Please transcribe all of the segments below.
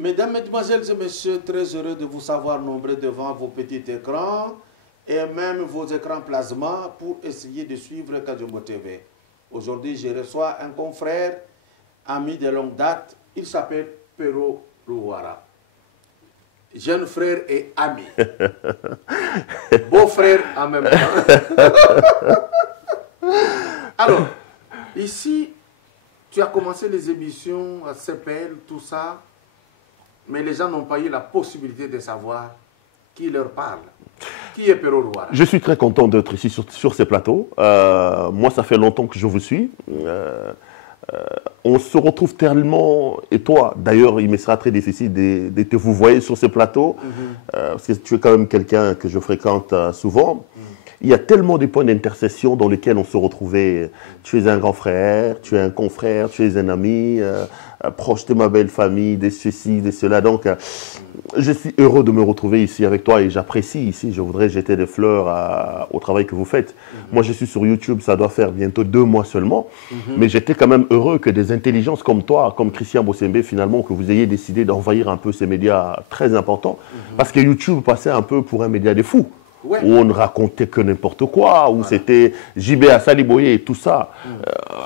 Mesdames, Mesdemoiselles et Messieurs, très heureux de vous savoir nombreux devant vos petits écrans et même vos écrans plasma pour essayer de suivre Kajumbo TV. Aujourd'hui, je reçois un confrère, ami de longue date. Il s'appelle Pero Louara. Jeune frère et ami. Beau-frère en même temps. Alors, ici, tu as commencé les émissions à CPL, tout ça, mais les gens n'ont pas eu la possibilité de savoir qui leur parle. Qui est Pero Louara? Je suis très content d'être ici sur ces plateaux. Moi, ça fait longtemps que je vous suis. On se retrouve tellement, et toi, d'ailleurs, il me sera très difficile de te vous voir sur ces plateaux, parce que tu es quand même quelqu'un que je fréquente souvent. Il y a tellement de points d'intercession dans lesquels on se retrouvait. Tu es un grand frère, tu es un confrère, tu es un ami, proche de ma belle famille, de ceci, de cela. Donc, je suis heureux de me retrouver ici avec toi et j'apprécie ici. Je voudrais jeter des fleurs au travail que vous faites. Moi, je suis sur YouTube, ça doit faire bientôt 2 mois seulement. Mais j'étais quand même heureux que des intelligences comme toi, comme Christian Bossembe, finalement, que vous ayez décidé d'envahir un peu ces médias très importants. Parce que YouTube passait un peu pour un média de fous. Ouais. Où on ne racontait que n'importe quoi, où c'était JB à Saliboye et tout ça.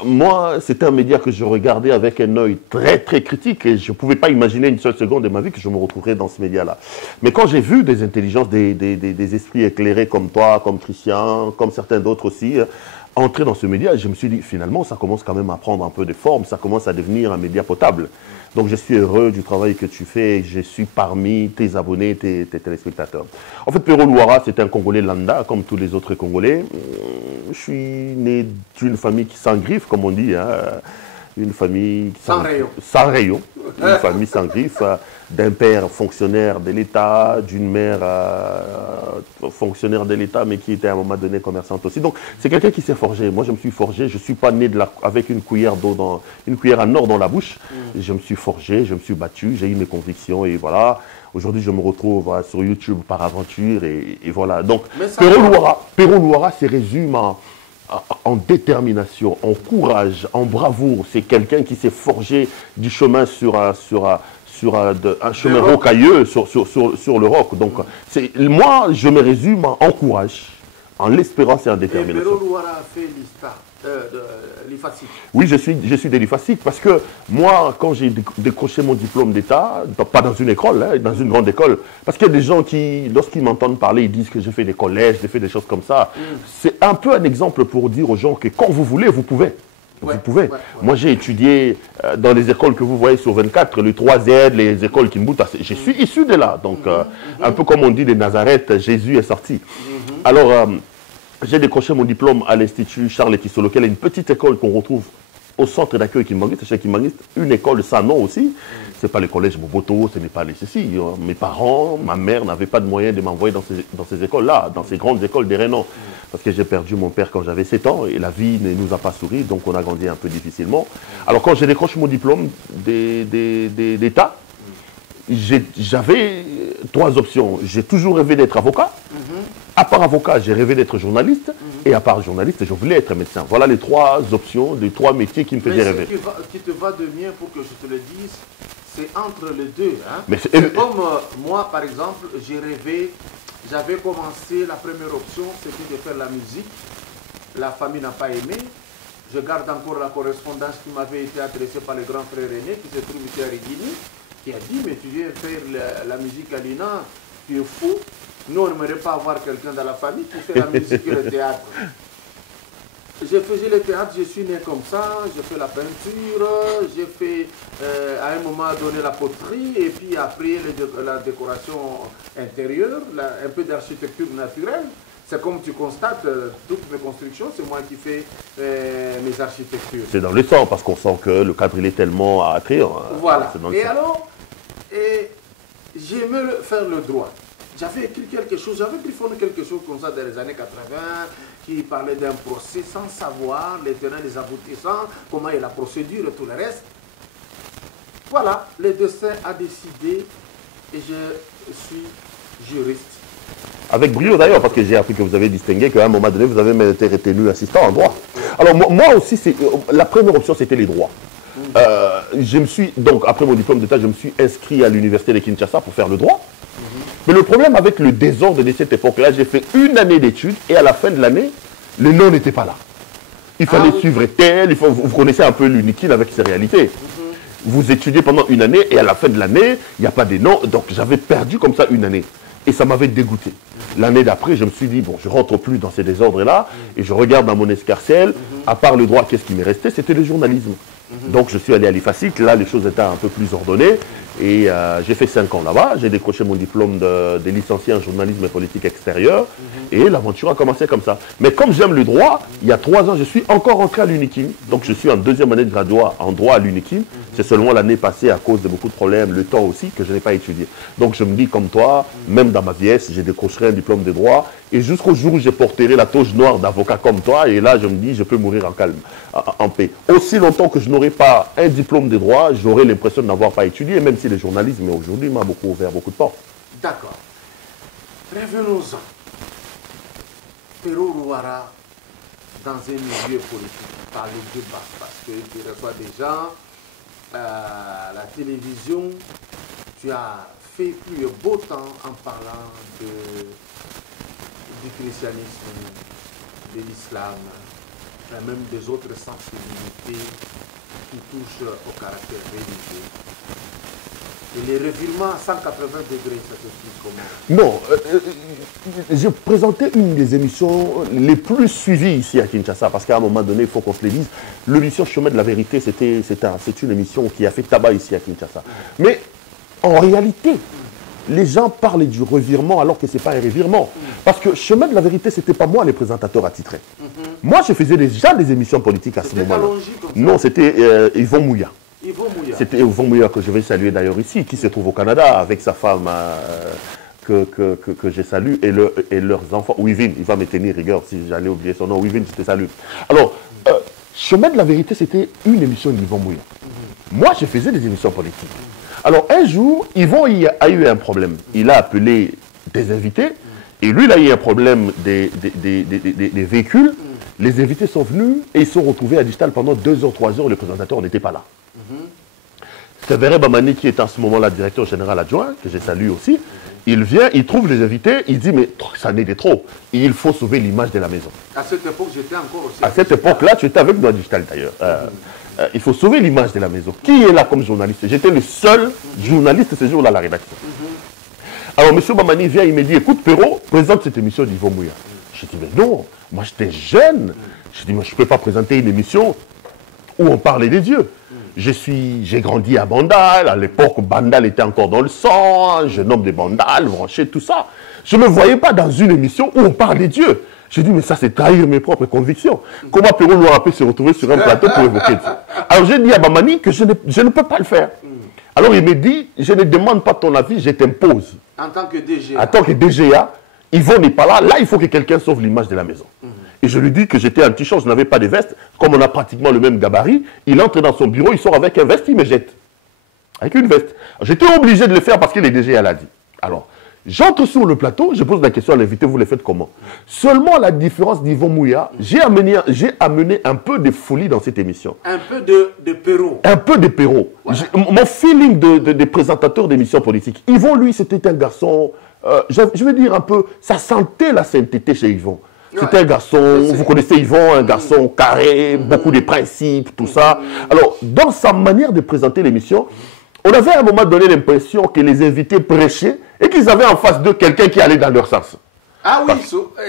Moi, c'était un média que je regardais avec un œil très très critique et je ne pouvais pas imaginer une seule seconde de ma vie que je me retrouverais dans ce média-là. Mais quand j'ai vu des intelligences, des esprits éclairés comme toi, comme Christian, comme certains d'autres aussi, entrer dans ce média, je me suis dit, finalement, ça commence quand même à prendre un peu de forme, ça commence à devenir un média potable. Donc, je suis heureux du travail que tu fais. Je suis parmi tes abonnés, tes téléspectateurs. En fait, Pero Louara, c'est un Congolais lambda, comme tous les autres Congolais. Je suis né d'une famille qui sans griffe, comme on dit. Hein. Une famille sans rayon. Sans rayon. Une famille sans griffe. D'un père fonctionnaire de l'État, d'une mère fonctionnaire de l'État, mais qui était à un moment donné commerçante aussi. Donc, c'est quelqu'un qui s'est forgé. Moi, je me suis forgé. Je ne suis pas né avec une cuillère d'eau, une cuillère à nord dans la bouche. Je me suis forgé, je me suis battu, j'ai eu mes convictions et voilà. Aujourd'hui, je me retrouve sur YouTube par aventure et voilà. Donc, Pero Louara se résume en détermination, en courage, en bravoure. C'est quelqu'un qui s'est forgé du chemin sur un chemin rocailleux sur le roc. Donc, moi, je me résume en courage, en l'espérance et en détermination. Et Pero Louara a fait l'IFASIC. Oui, je suis de l'IFASIC parce que moi, quand j'ai décroché mon diplôme d'État, pas dans une école, hein, dans une grande école, parce qu'il y a des gens qui, lorsqu'ils m'entendent parler, ils disent que j'ai fait des collèges, j'ai fait des choses comme ça. C'est un peu un exemple pour dire aux gens que quand vous voulez, vous pouvez. Vous pouvez. Moi, j'ai étudié dans les écoles que vous voyez sur 24, les 3Z, les écoles Kimbuta. Je suis issu de là. Donc, un peu comme on dit de Nazareth, Jésus est sorti. Alors, j'ai décroché mon diplôme à l'Institut Charles Tissot, lequel est une petite école qu'on retrouve au centre d'accueil Kimbanguiste, chez Kimbanguiste, une école sans nom aussi. Ce n'est pas le collège Moboto, ce n'est pas les ceci. Mes parents, ma mère n'avaient pas de moyens de m'envoyer dans ces écoles-là, dans ces grandes écoles des Rénans. Parce que j'ai perdu mon père quand j'avais 7 ans et la vie ne nous a pas souri, donc on a grandi un peu difficilement. Alors quand j'ai décroché mon diplôme d'État, j'avais 3 options. J'ai toujours rêvé d'être avocat. À part avocat, j'ai rêvé d'être journaliste. Et à part journaliste, je voulais être médecin. Voilà les 3 options, les 3 métiers qui me faisaient rêver. Ce qui te va de mieux, pour que je te le dise, c'est entre les deux. Hein. C'est comme moi, par exemple, j'ai rêvé, j'avais commencé, la première option, c'était de faire la musique. La famille n'a pas aimé. Je garde encore la correspondance qui m'avait été adressée par le grand frère aîné, qui se trouve ici à Rigini, qui a dit, mais tu viens faire la musique à l'INA, tu es fou. Nous, on n'aimerait pas avoir quelqu'un dans la famille qui fait la musique et le théâtre. J'ai fait le théâtre, je suis né comme ça, j'ai fait la peinture, j'ai fait à un moment donné la poterie, et puis après la décoration intérieure, un peu d'architecture naturelle. C'est comme tu constates, toutes mes constructions, c'est moi qui fais mes architectures. C'est dans le sang, parce qu'on sent que le cadre il est tellement attrayant. Voilà. Et alors, j'aimais faire le droit. J'avais écrit quelque chose, j'avais griffonné quelque chose comme ça dans les années 80, qui parlait d'un procès sans savoir les tenants, les aboutissants, comment est la procédure et tout le reste. Voilà, le destin a décidé et je suis juriste. Avec brio d'ailleurs, parce que j'ai appris que vous avez distingué qu'à un moment donné, vous avez été retenu assistant en droit. Alors moi aussi, la première option, c'était les droits. donc après mon diplôme d'État, je me suis inscrit à l'université de Kinshasa pour faire le droit. Mais le problème avec le désordre de cette époque-là, j'ai fait une année d'études et à la fin de l'année, le nom n'était pas là. Il fallait suivre tel, vous connaissez un peu l'UNIKIN avec ses réalités. Vous étudiez pendant une année et à la fin de l'année, il n'y a pas de nom. Donc j'avais perdu comme ça une année. Et ça m'avait dégoûté. L'année d'après, je me suis dit, bon, je ne rentre plus dans ces désordres-là. Et je regarde dans mon escarcelle, à part le droit, qu'est-ce qui m'est resté? C'était le journalisme. Donc je suis allé à l'IFACIC, là les choses étaient un peu plus ordonnées. Et j'ai fait 5 ans là-bas, j'ai décroché mon diplôme de licencié en journalisme et politique extérieure. Et l'aventure a commencé comme ça. Mais comme j'aime le droit, il y a 3 ans, je suis encore rentré à l'UNIKIN. Donc je suis en 2e année de graduat en droit à l'UNIKIN. C'est seulement l'année passée à cause de beaucoup de problèmes, le temps aussi, que je n'ai pas étudié. Donc je me dis comme toi, même dans ma vieillesse, j'ai décroché un diplôme de droit. Et jusqu'au jour où je porterai la toge noire d'avocat comme toi, et là je me dis, je peux mourir en calme, en paix. Aussi longtemps que je n'aurai pas un diplôme de droit, j'aurai l'impression de n'avoir pas étudié, même si le journalisme aujourd'hui m'a beaucoup ouvert beaucoup de portes. D'accord. Revenons-en. Pero Louara, dans un milieu politique, par le débat, parce que tu reçois des gens, la télévision, tu as fait plus beau temps en parlant du christianisme, de l'islam, même des autres sensibilités qui touchent au caractère religieux. Et les revirements à 180 degrés, ça s'explique comment? Non, j'ai présenté une des émissions les plus suivies ici à Kinshasa, parce qu'à un moment donné, il faut qu'on se le dise, l'émission Chemin de la Vérité, c'est une émission qui a fait tabac ici à Kinshasa. Mais en réalité, les gens parlent du revirement alors que ce n'est pas un revirement. Parce que Chemin de la Vérité, ce n'était pas moi les présentateurs attitrés. Moi, je faisais déjà des émissions politiques à ce moment-là. Non, c'était Yvon Mouya. C'était Yvon Mouya que je vais saluer d'ailleurs ici, qui se trouve au Canada avec sa femme que je salue et leurs enfants. Wivine, il va me tenir rigueur si j'allais oublier son nom. Wivine, je te salue. Alors, Chemin de la Vérité, c'était une émission d'Yvon Mouya. Moi, je faisais des émissions politiques. Alors, un jour, Yvon a eu un problème. Il a appelé des invités et lui, il a eu un problème des véhicules. Les invités sont venus et ils sont retrouvés à Digital pendant 2 heures, 3 heures. Le présentateur n'était pas là. C'est Véré Bamani qui est en ce moment-là directeur général adjoint, que je salue aussi. Il vient, il trouve les invités, il dit mais ça n'est de trop. Il faut sauver l'image de la maison. À cette époque, j'étais encore aussi. À cette époque-là, tu étais avec nous à Digital d'ailleurs. Il faut sauver l'image de la maison. Qui est là comme journaliste? J'étais le seul journaliste ce jour-là à la rédaction. Alors M. Bamani vient, il me dit écoute Perrault, présente cette émission d'Yvon Mouya. Je dis mais non, moi j'étais jeune. Je dis moi je ne peux pas présenter une émission où on parlait des dieux. J'ai grandi à Bandal, à l'époque Bandal était encore dans le sang, un jeune homme de Bandal, branché, tout ça. Je ne me voyais pas dans une émission où on parle des dieux. J'ai dit, mais ça c'est trahir mes propres convictions. Comment Perrault Louara peut se retrouver sur un plateau pour évoquer Dieu? Alors j'ai dit à Bamani que je ne peux pas le faire. Alors il me dit, je ne demande pas ton avis, je t'impose. En tant que DGA. En tant que DGA, Yvon n'est pas là, là il faut que quelqu'un sauve l'image de la maison. Et je lui dis que j'étais en t-shirt, je n'avais pas de veste. Comme on a pratiquement le même gabarit, il entre dans son bureau, il sort avec un veste, il me jette. Avec une veste. J'étais obligé de le faire parce que les DGA l'a dit. Alors, j'entre sur le plateau, je pose la question à l'invité, vous le faites comment? Seulement la différence d'Yvon Mouya, j'ai amené un peu de folie dans cette émission. Un peu de Perrault. Un peu de Perrault. Voilà. Mon feeling de présentateur d'émissions politiques. Yvon, lui, c'était un garçon, je veux dire un peu, ça sentait la sainteté chez Yvon. C'était un garçon, vous connaissez Yvon, un garçon carré, beaucoup de principes, tout ça. Alors, dans sa manière de présenter l'émission, on avait à un moment donné l'impression que les invités prêchaient et qu'ils avaient en face d'eux quelqu'un qui allait dans leur sens. Ah oui,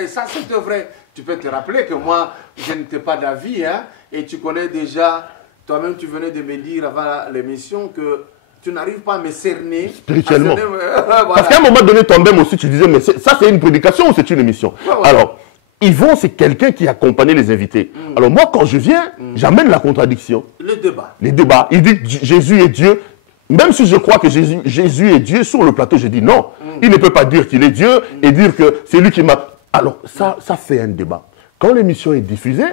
ça c'est vrai. Tu peux te rappeler que moi, je n'étais pas d'avis, hein, et tu connais déjà, toi-même tu venais de me dire avant l'émission que tu n'arrives pas à me cerner. Spirituellement. Voilà. Parce qu'à un moment donné, toi-même aussi, tu disais, mais ça c'est une prédication ou c'est une émission? Alors, Yvon, c'est quelqu'un qui accompagnait les invités. Alors moi, quand je viens, j'amène la contradiction. Le débat. Les débats. Il dit Jésus est Dieu. Même si je crois que Jésus est Dieu, sur le plateau, je dis non. Il ne peut pas dire qu'il est Dieu et dire que c'est lui qui m'a... Alors, ça fait un débat. Quand l'émission est diffusée,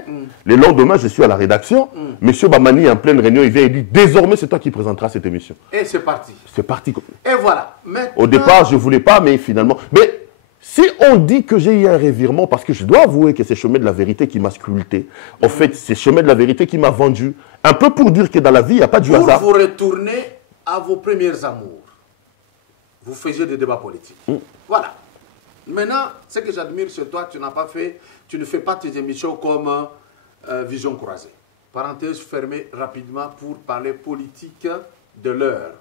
le lendemain, je suis à la rédaction. Monsieur Bamani, en pleine réunion, il vient et dit désormais, c'est toi qui présenteras cette émission. Et c'est parti. C'est parti. Et voilà. Maintenant... Au départ, je ne voulais pas, mais finalement... Mais si on dit que j'ai eu un revirement, parce que je dois avouer que c'est Chemin de la Vérité qui m'a sculpté, en fait, c'est Chemin de la Vérité qui m'a vendu Un peu pour dire que dans la vie, il n'y a pas du hasard. Pour vous retourner à vos premiers amours, vous faisiez des débats politiques. Voilà. Maintenant, ce que j'admire chez toi, tu ne fais pas tes émissions comme Vision Croisée. Parenthèse fermée rapidement pour parler politique de l'heure.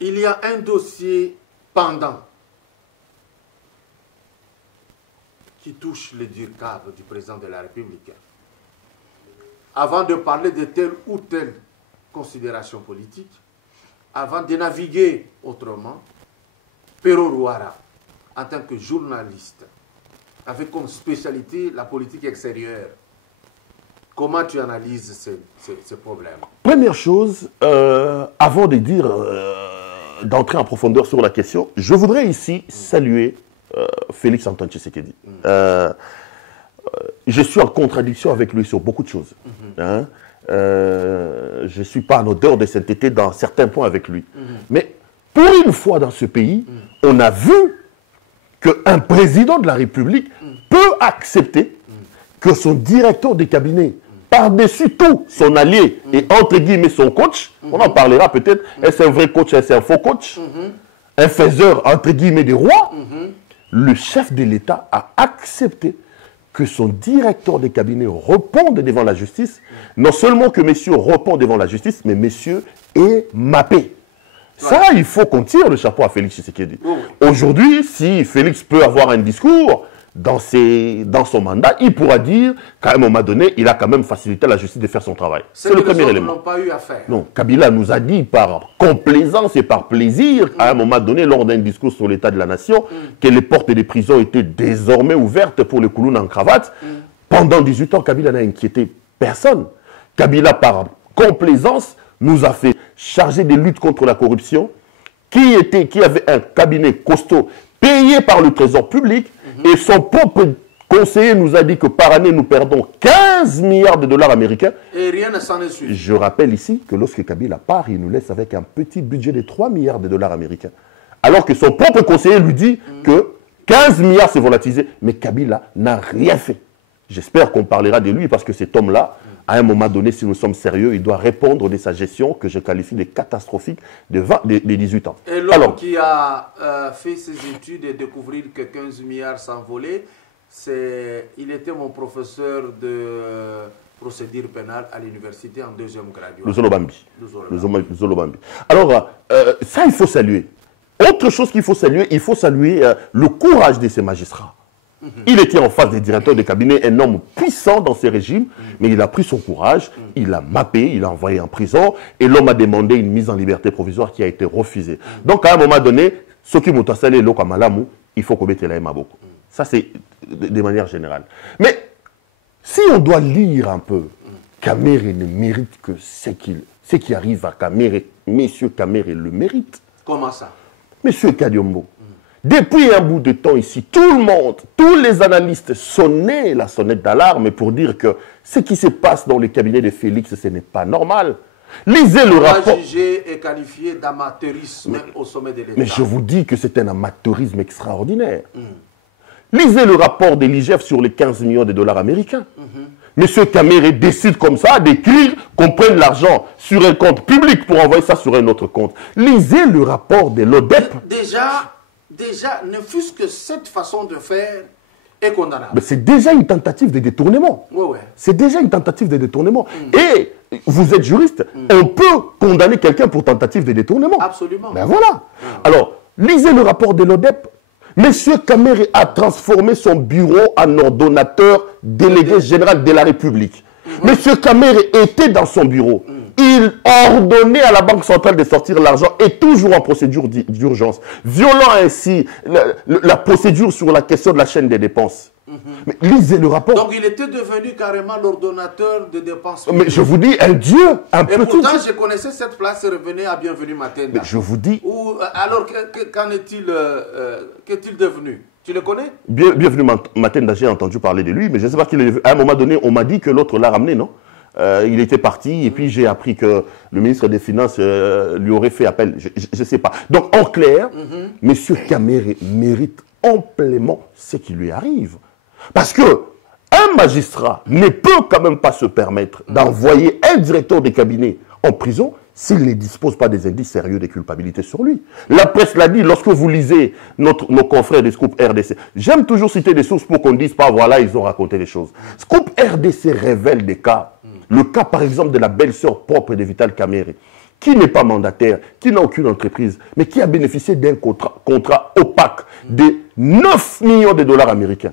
Il y a un dossier pendant qui touche le DIRCAV du président de la République. Avant de parler de telle ou telle considération politique, avant de naviguer autrement, Pero Rouara, en tant que journaliste, avec comme spécialité la politique extérieure, comment tu analyses ces problèmes? Première chose, avant de dire, d'entrer en profondeur sur la question, je voudrais ici saluer Félix Antoine Tshisekedi. Je suis en contradiction avec lui sur beaucoup de choses. Hein? Je ne suis pas en odeur de sainteté dans certains points avec lui. Mais pour une fois dans ce pays, on a vu qu'un président de la République peut accepter que son directeur de cabinet, par-dessus tout, son allié et entre guillemets son coach, on en parlera peut-être, est-ce un vrai coach, est-ce un faux coach, un faiseur entre guillemets des rois, le chef de l'État a accepté que son directeur de cabinet réponde devant la justice, non seulement que monsieur répond devant la justice, mais monsieur est mappé. Ça, il faut qu'on tire le chapeau à Félix Tshisekedi. Aujourd'hui, si Félix peut avoir un discours dans son mandat, il pourra dire qu'à un moment donné, il a quand même facilité à la justice de faire son travail. C'est le premier élément. Pas eu à faire. Non, Kabila nous a dit par complaisance et par plaisir, à un moment donné, lors d'un discours sur l'état de la nation, que les portes des prisons étaient désormais ouvertes pour les Koulounes en cravate. Pendant 18 ans, Kabila n'a inquiété personne. Kabila, par complaisance, nous a fait charger des luttes contre la corruption, qui avait un cabinet costaud payé par le trésor public, et son propre conseiller nous a dit que par année, nous perdons 15 milliards de dollars américains. Et rien ne s'en est suivi. Je rappelle ici que lorsque Kabila part, il nous laisse avec un petit budget de 3 milliards de dollars américains. Alors que son propre conseiller lui dit que 15 milliards c'est volatilisé, mais Kabila n'a rien fait. J'espère qu'on parlera de lui parce que cet homme-là, à un moment donné, si nous sommes sérieux, il doit répondre de sa gestion que je qualifie de catastrophique de 18 ans. Et l'homme qui a fait ses études et découvrir que 15 milliards s'envolaient, il était mon professeur de procédure pénale à l'université en deuxième graduat. Le Zolobambi. Alors, ça, il faut saluer. Autre chose qu'il faut saluer le courage de ces magistrats. Il était en face des directeurs de cabinet, un homme puissant dans ces régimes, mais il a pris son courage, il a mappé, il a envoyé en prison, et l'homme a demandé une mise en liberté provisoire qui a été refusée. Donc à un moment donné, ce qui m'a tassé le Kamalamu, il faut commettre la Maboko. Ça c'est de manière générale. Mais si on doit lire un peu, Kamere ne mérite que ce qui arrive à Kamere. Monsieur Kamere le mérite. Comment ça? Monsieur Kadiombo. Depuis un bout de temps ici, tout le monde, tous les analystes sonnaient la sonnette d'alarme pour dire que ce qui se passe dans le cabinet de Félix, ce n'est pas normal. Lisez le rapport. Jugé et qualifié d'amateurisme au sommet de l'État. Mais je vous dis que c'est un amateurisme extraordinaire. Lisez le rapport de l'IGF sur les 15 millions de dollars américains. Monsieur Kamere décide comme ça d'écrire qu'on prenne l'argent sur un compte public pour envoyer ça sur un autre compte. Lisez le rapport de l'ODEP. Déjà, ne fût-ce que cette façon de faire est condamnable. C'est déjà une tentative de détournement. C'est déjà une tentative de détournement. Et vous êtes juriste, on peut condamner quelqu'un pour tentative de détournement. Absolument. Ben voilà. Alors, lisez le rapport de l'ODEP. Monsieur Kamere a transformé son bureau en ordonnateur délégué général de la République. Monsieur Kamere était dans son bureau. Il ordonnait à la Banque centrale de sortir l'argent et toujours en procédure d'urgence, violant ainsi la procédure sur la question de la chaîne des dépenses. Mais lisez le rapport. Donc il était devenu carrément l'ordonnateur de dépenses. Mais je vous dis, un dieu, un petit... Et pourtant, je connaissais cette place et revenait à Bienvenue Matenda. Mais je vous dis... Alors, qu'en est-il qu'est-il devenu? Tu le connais? Bienvenue Matenda, j'ai entendu parler de lui, mais je ne sais pas qu'il est... À un moment donné, on m'a dit que l'autre l'a ramené, non? Il était parti et puis j'ai appris que le ministre des Finances lui aurait fait appel. Je ne sais pas. Donc, en clair, M. Kamere mérite amplement ce qui lui arrive. Parce que Un magistrat ne peut quand même pas se permettre d'envoyer un directeur de cabinet en prison s'il ne dispose pas des indices sérieux de culpabilité sur lui. La presse l'a dit, lorsque vous lisez nos confrères des Scoop RDC, j'aime toujours citer des sources pour qu'on ne dise pas, voilà, ils ont raconté des choses. Scoop RDC révèle des cas. Le cas, par exemple, de la belle-sœur propre de Vital Kamerhe, qui n'est pas mandataire, qui n'a aucune entreprise, mais qui a bénéficié d'un contrat opaque de 9 millions de dollars américains.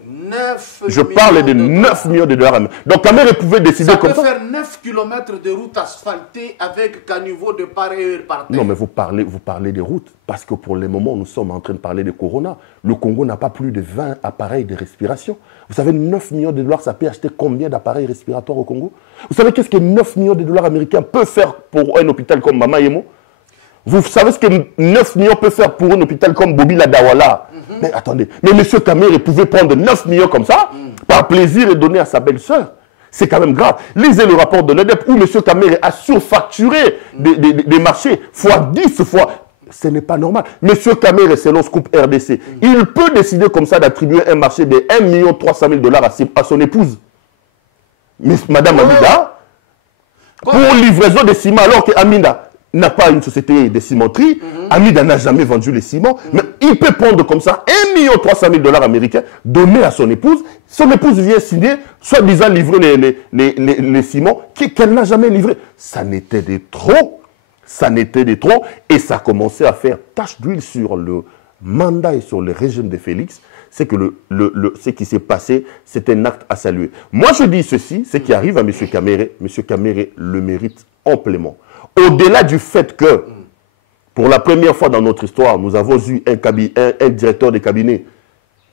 Je parle de 9 millions de dollars américains. Donc Kamerhe pouvait décider comme ça. Ça peut faire 9 km de route asphaltée avec caniveau de part et heure par terre. Non, mais vous parlez des routes, parce que pour le moment, nous sommes en train de parler de Corona. Le Congo n'a pas plus de 20 appareils de respiration. Vous savez, 9 millions de dollars, ça peut acheter combien d'appareils respiratoires au Congo? Vous savez qu'est-ce que 9 millions de dollars américains peuvent faire pour un hôpital comme Mama Yemo? Vous savez ce que 9 millions peut faire pour un hôpital comme Bobi Ladawala? Mais attendez, mais M. Kamerhe pouvait prendre 9 millions comme ça, par plaisir, et donner à sa belle-sœur. C'est quand même grave. Lisez le rapport de l'EDEP où M. Kamerhe a surfacturé des marchés, fois 10 fois. Ce n'est pas normal. M. Kamerhe, selon Scoop RDC, il peut décider comme ça d'attribuer un marché de 1 300 000 dollars à son épouse. Mais Madame Amida, pour livraison de ciment, alors que Amida n'a pas une société de cimenterie, Amida n'a jamais vendu les ciments, mais il peut prendre comme ça 1 300 000 dollars américains, donner à son épouse vient signer, soi-disant livrer les ciments qu'elle n'a jamais livrés. Ça n'était de trop, et ça a commencé à faire tache d'huile sur le mandat et sur le régime de Félix. C'est que ce qui s'est passé, c'est un acte à saluer. Moi, je dis ceci, ce qui arrive à M. Kamerhe le mérite amplement. Au-delà du fait que, pour la première fois dans notre histoire, nous avons eu un directeur de cabinet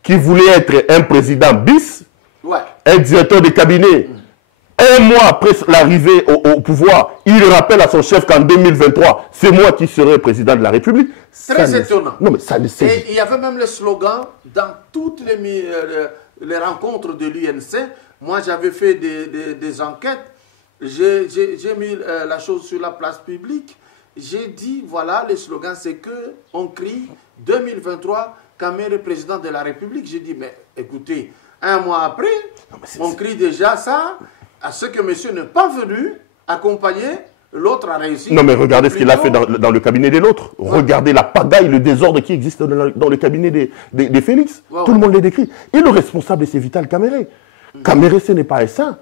qui voulait être un président bis, un directeur de cabinet, un mois après l'arrivée au pouvoir, il rappelle à son chef qu'en 2023, c'est moi qui serai président de la République. Très étonnant. Non, mais ça ne sait. Et il y avait même le slogan dans toutes les rencontres de l'UNC. Moi, j'avais fait des enquêtes. J'ai mis la chose sur la place publique. J'ai dit, voilà, le slogan, c'est qu'on crie 2023, Kamerhe président de la République. J'ai dit, mais écoutez, un mois après, on crie déjà ça, à ce que monsieur n'est pas venu accompagner, l'autre a réussi. Non, mais regardez ce qu'il a fait dans le cabinet de l'autre. Regardez la pagaille, le désordre qui existe dans le cabinet des Félix. Tout le monde les décrit. Et le responsable, c'est Vital Kamerhe. Kamerhe, ce n'est pas un saint.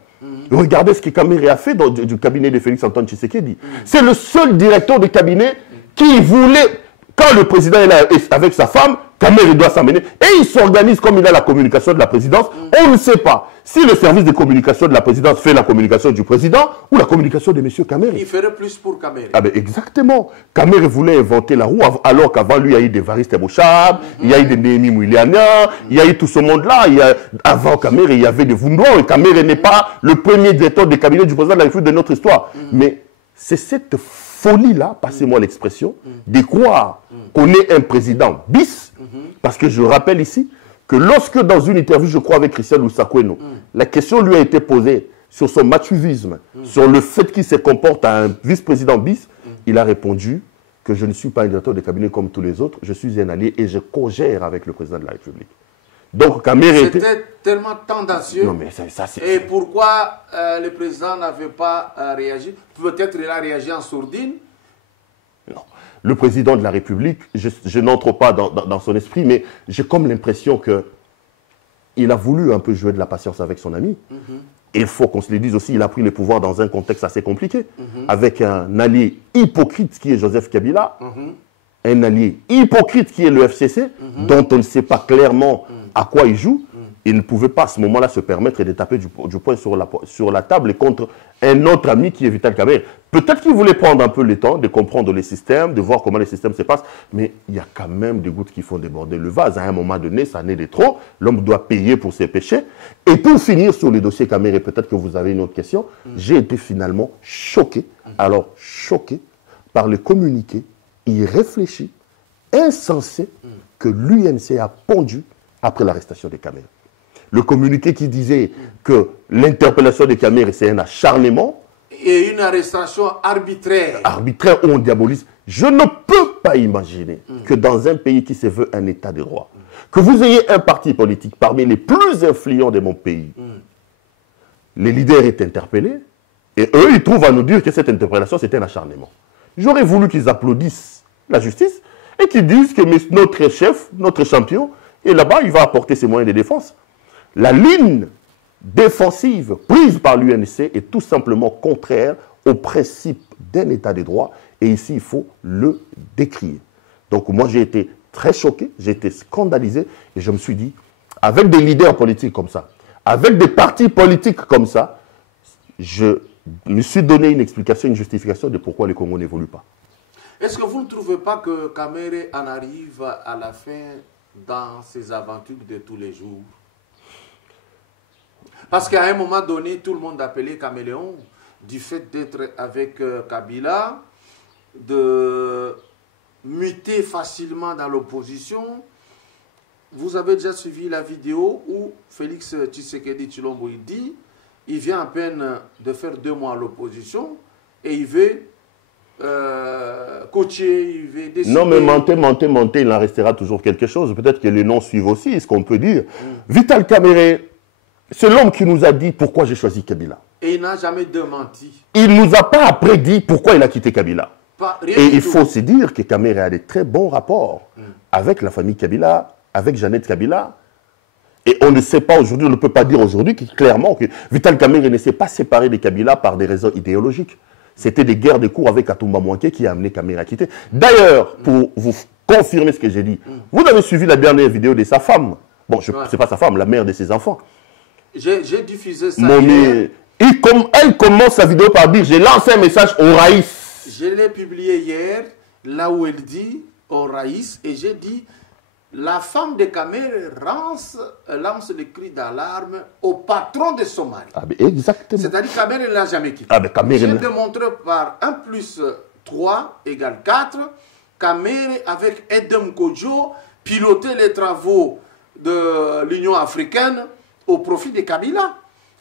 Regardez ce que Kamerhe a fait du cabinet de Félix Antoine Tshisekedi. C'est le seul directeur de cabinet qui voulait, quand le président est là avec sa femme, Kamerhe doit s'amener. Et il s'organise comme il a la communication de la présidence. On ne sait pas si le service de communication de la présidence fait la communication du président ou la communication de M. Kamerhe. Il ferait plus pour Kamerhe. Ah ben exactement. Kamerhe voulait inventer la roue alors qu'avant lui, il y a eu des Variste Mouchab, il y a eu des Néhémie Mouiliana, il y a eu tout ce monde-là. Avant Kamerhe, il y avait des Vundouan. Et Kamerhe n'est pas le premier directeur de cabinet du président de la République de notre histoire. Mais c'est cette folie-là, passez-moi l'expression, de croire qu'on est un président bis, parce que je rappelle ici que lorsque dans une interview, je crois avec Christian Lusakweno, la question lui a été posée sur son machuvisme, sur le fait qu'il se comporte à un vice-président bis, il a répondu que je ne suis pas un directeur de cabinet comme tous les autres, je suis un allié et je co-gère avec le président de la République. Donc Kamerhe c'était tellement tendancieux. Non, mais ça, et pourquoi le président n'avait pas réagi? Peut-être il a réagi en sourdine. Non. Le président de la République, je n'entre pas dans son esprit, mais j'ai comme l'impression qu'il a voulu un peu jouer de la patience avec son ami. Et il faut qu'on se le dise aussi, il a pris le pouvoir dans un contexte assez compliqué, avec un allié hypocrite qui est Joseph Kabila, un allié hypocrite qui est le FCC, dont on ne sait pas clairement à quoi il joue. Il ne pouvait pas à ce moment-là se permettre de taper du poing sur la table contre un autre ami qui est Vital Kamerhe. Peut-être qu'il voulait prendre un peu le temps de comprendre les systèmes, de voir comment les systèmes se passent, mais il y a quand même des gouttes qui font déborder le vase. À un moment donné, ça n'est de trop. L'homme doit payer pour ses péchés. Et pour finir sur le dossier Kamerhe, peut-être que vous avez une autre question, j'ai été finalement choqué, par le communiqué irréfléchi, insensé que l'UNC a pondu après l'arrestation de Kamerhe. Le communiqué qui disait que l'interpellation de Kamerhe, c'est un acharnement. Et une arrestation arbitraire. Arbitraire où on diabolise. Je ne peux pas imaginer que dans un pays qui se veut un état de droit, que vous ayez un parti politique parmi les plus influents de mon pays, les leaders étaient interpellés, et eux, ils trouvent à nous dire que cette interpellation, c'était un acharnement. J'aurais voulu qu'ils applaudissent la justice et qu'ils disent que notre chef, notre champion, est là-bas, il va apporter ses moyens de défense. La ligne défensive prise par l'UNC est tout simplement contraire au principe d'un état de droit, et ici, il faut le décrier. Donc moi, j'ai été très choqué, j'ai été scandalisé, et je me suis dit, avec des leaders politiques comme ça, avec des partis politiques comme ça, je me suis donné une explication, une justification de pourquoi le Congo n'évolue pas. Est-ce que vous ne trouvez pas que Kamere en arrive à la fin dans ses aventures de tous les jours? Parce qu'à un moment donné, tout le monde appelait Caméléon, du fait d'être avec Kabila, de muter facilement dans l'opposition. Vous avez déjà suivi la vidéo où Félix Tshisekedi Tshilombo dit, il vient à peine de faire 2 mois à l'opposition et il veut coacher, il veut décider. Non mais monter, il en restera toujours quelque chose. Peut-être que les noms suivent aussi, ce qu'on peut dire. Vital Kamerhe, c'est l'homme qui nous a dit pourquoi j'ai choisi Kabila. Et il n'a jamais démenti. Il ne nous a pas après dit pourquoi il a quitté Kabila. Et il faut aussi dire que Kamerhe a des très bons rapports avec la famille Kabila, avec Jeannette Kabila. Et on ne sait pas aujourd'hui, on ne peut pas dire aujourd'hui clairement que Vital Kamerhe ne s'est pas séparé de Kabila par des raisons idéologiques. C'était des guerres de cour avec Katumba Mwanke qui a amené Kamerhe à quitter. D'ailleurs, pour vous confirmer ce que j'ai dit, vous avez suivi la dernière vidéo de sa femme. Bon, ce n'est pas sa femme, la mère de ses enfants. J'ai diffusé ça hier. Elle commence sa vidéo par dire « J'ai lancé un message au Raïs ». Je l'ai publié hier, là où elle dit au Raïs, et j'ai dit la femme de Kamerhe lance le cri d'alarme au patron de son mari. Ah, exactement. C'est-à-dire que Kamerhe ne l'a jamais quitté. Ah, j'ai démontré par 1 plus 3 égale 4, Kamerhe avec Edem Kodjo pilotait les travaux de l'Union africaine au profit de Kabila.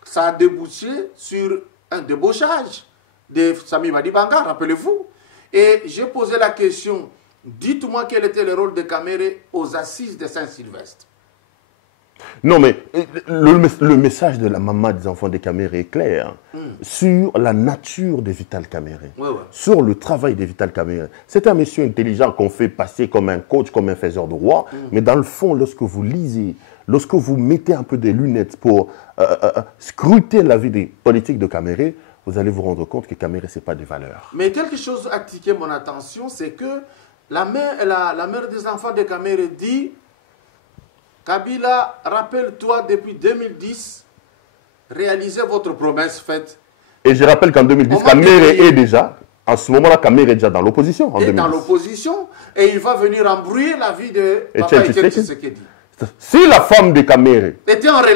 Ça a débouché sur un débauchage de Sami Badibanga, rappelez-vous. Et j'ai posé la question, dites-moi quel était le rôle de Kamerhe aux assises de Saint-Sylvestre. Non, mais le message de la maman des enfants de Kamerhe est clair sur la nature de Vital Kamerhe, sur le travail de Vital Kamerhe. C'est un monsieur intelligent qu'on fait passer comme un coach, comme un faiseur de roi, mais dans le fond, lorsque vous lisez, lorsque vous mettez un peu des lunettes pour scruter la vie des politiques de Kamerhe, vous allez vous rendre compte que Kamerhe, ce n'est pas des valeurs. Mais quelque chose a attiré mon attention, c'est que la mère des enfants de Kamerhe dit « Kabila, rappelle-toi, depuis 2010, réalisez votre promesse faite. » Et je rappelle qu'en 2010, Kamerhe est déjà, en ce moment-là, Kamerhe est déjà dans l'opposition. Il est dans l'opposition et il va venir embrouiller la vie de Papa Tshisekedi. Si la femme de Kamerhe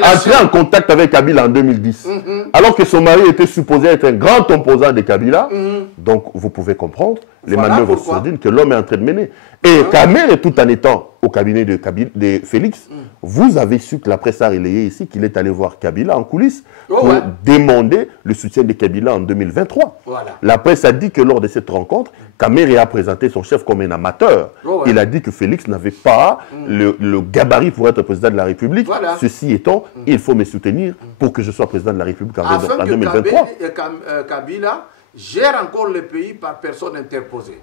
entrait en contact avec Kabila en 2010, alors que son mari était supposé être un grand opposant de Kabila, donc vous pouvez comprendre les manœuvres sourdines que l'homme est en train de mener. Et Kamerhe, tout en étant au cabinet de Félix, vous avez su que la presse a relayé ici qu'il est allé voir Kabila en coulisses pour demander le soutien de Kabila en 2023. La presse a dit que lors de cette rencontre, Kamerhe a présenté son chef comme un amateur. Il a dit que Félix n'avait pas le gabarit pour être président de la République. Ceci étant, il faut me soutenir pour que je sois président de la République en 2023. Kabila gère encore le pays par personne interposée.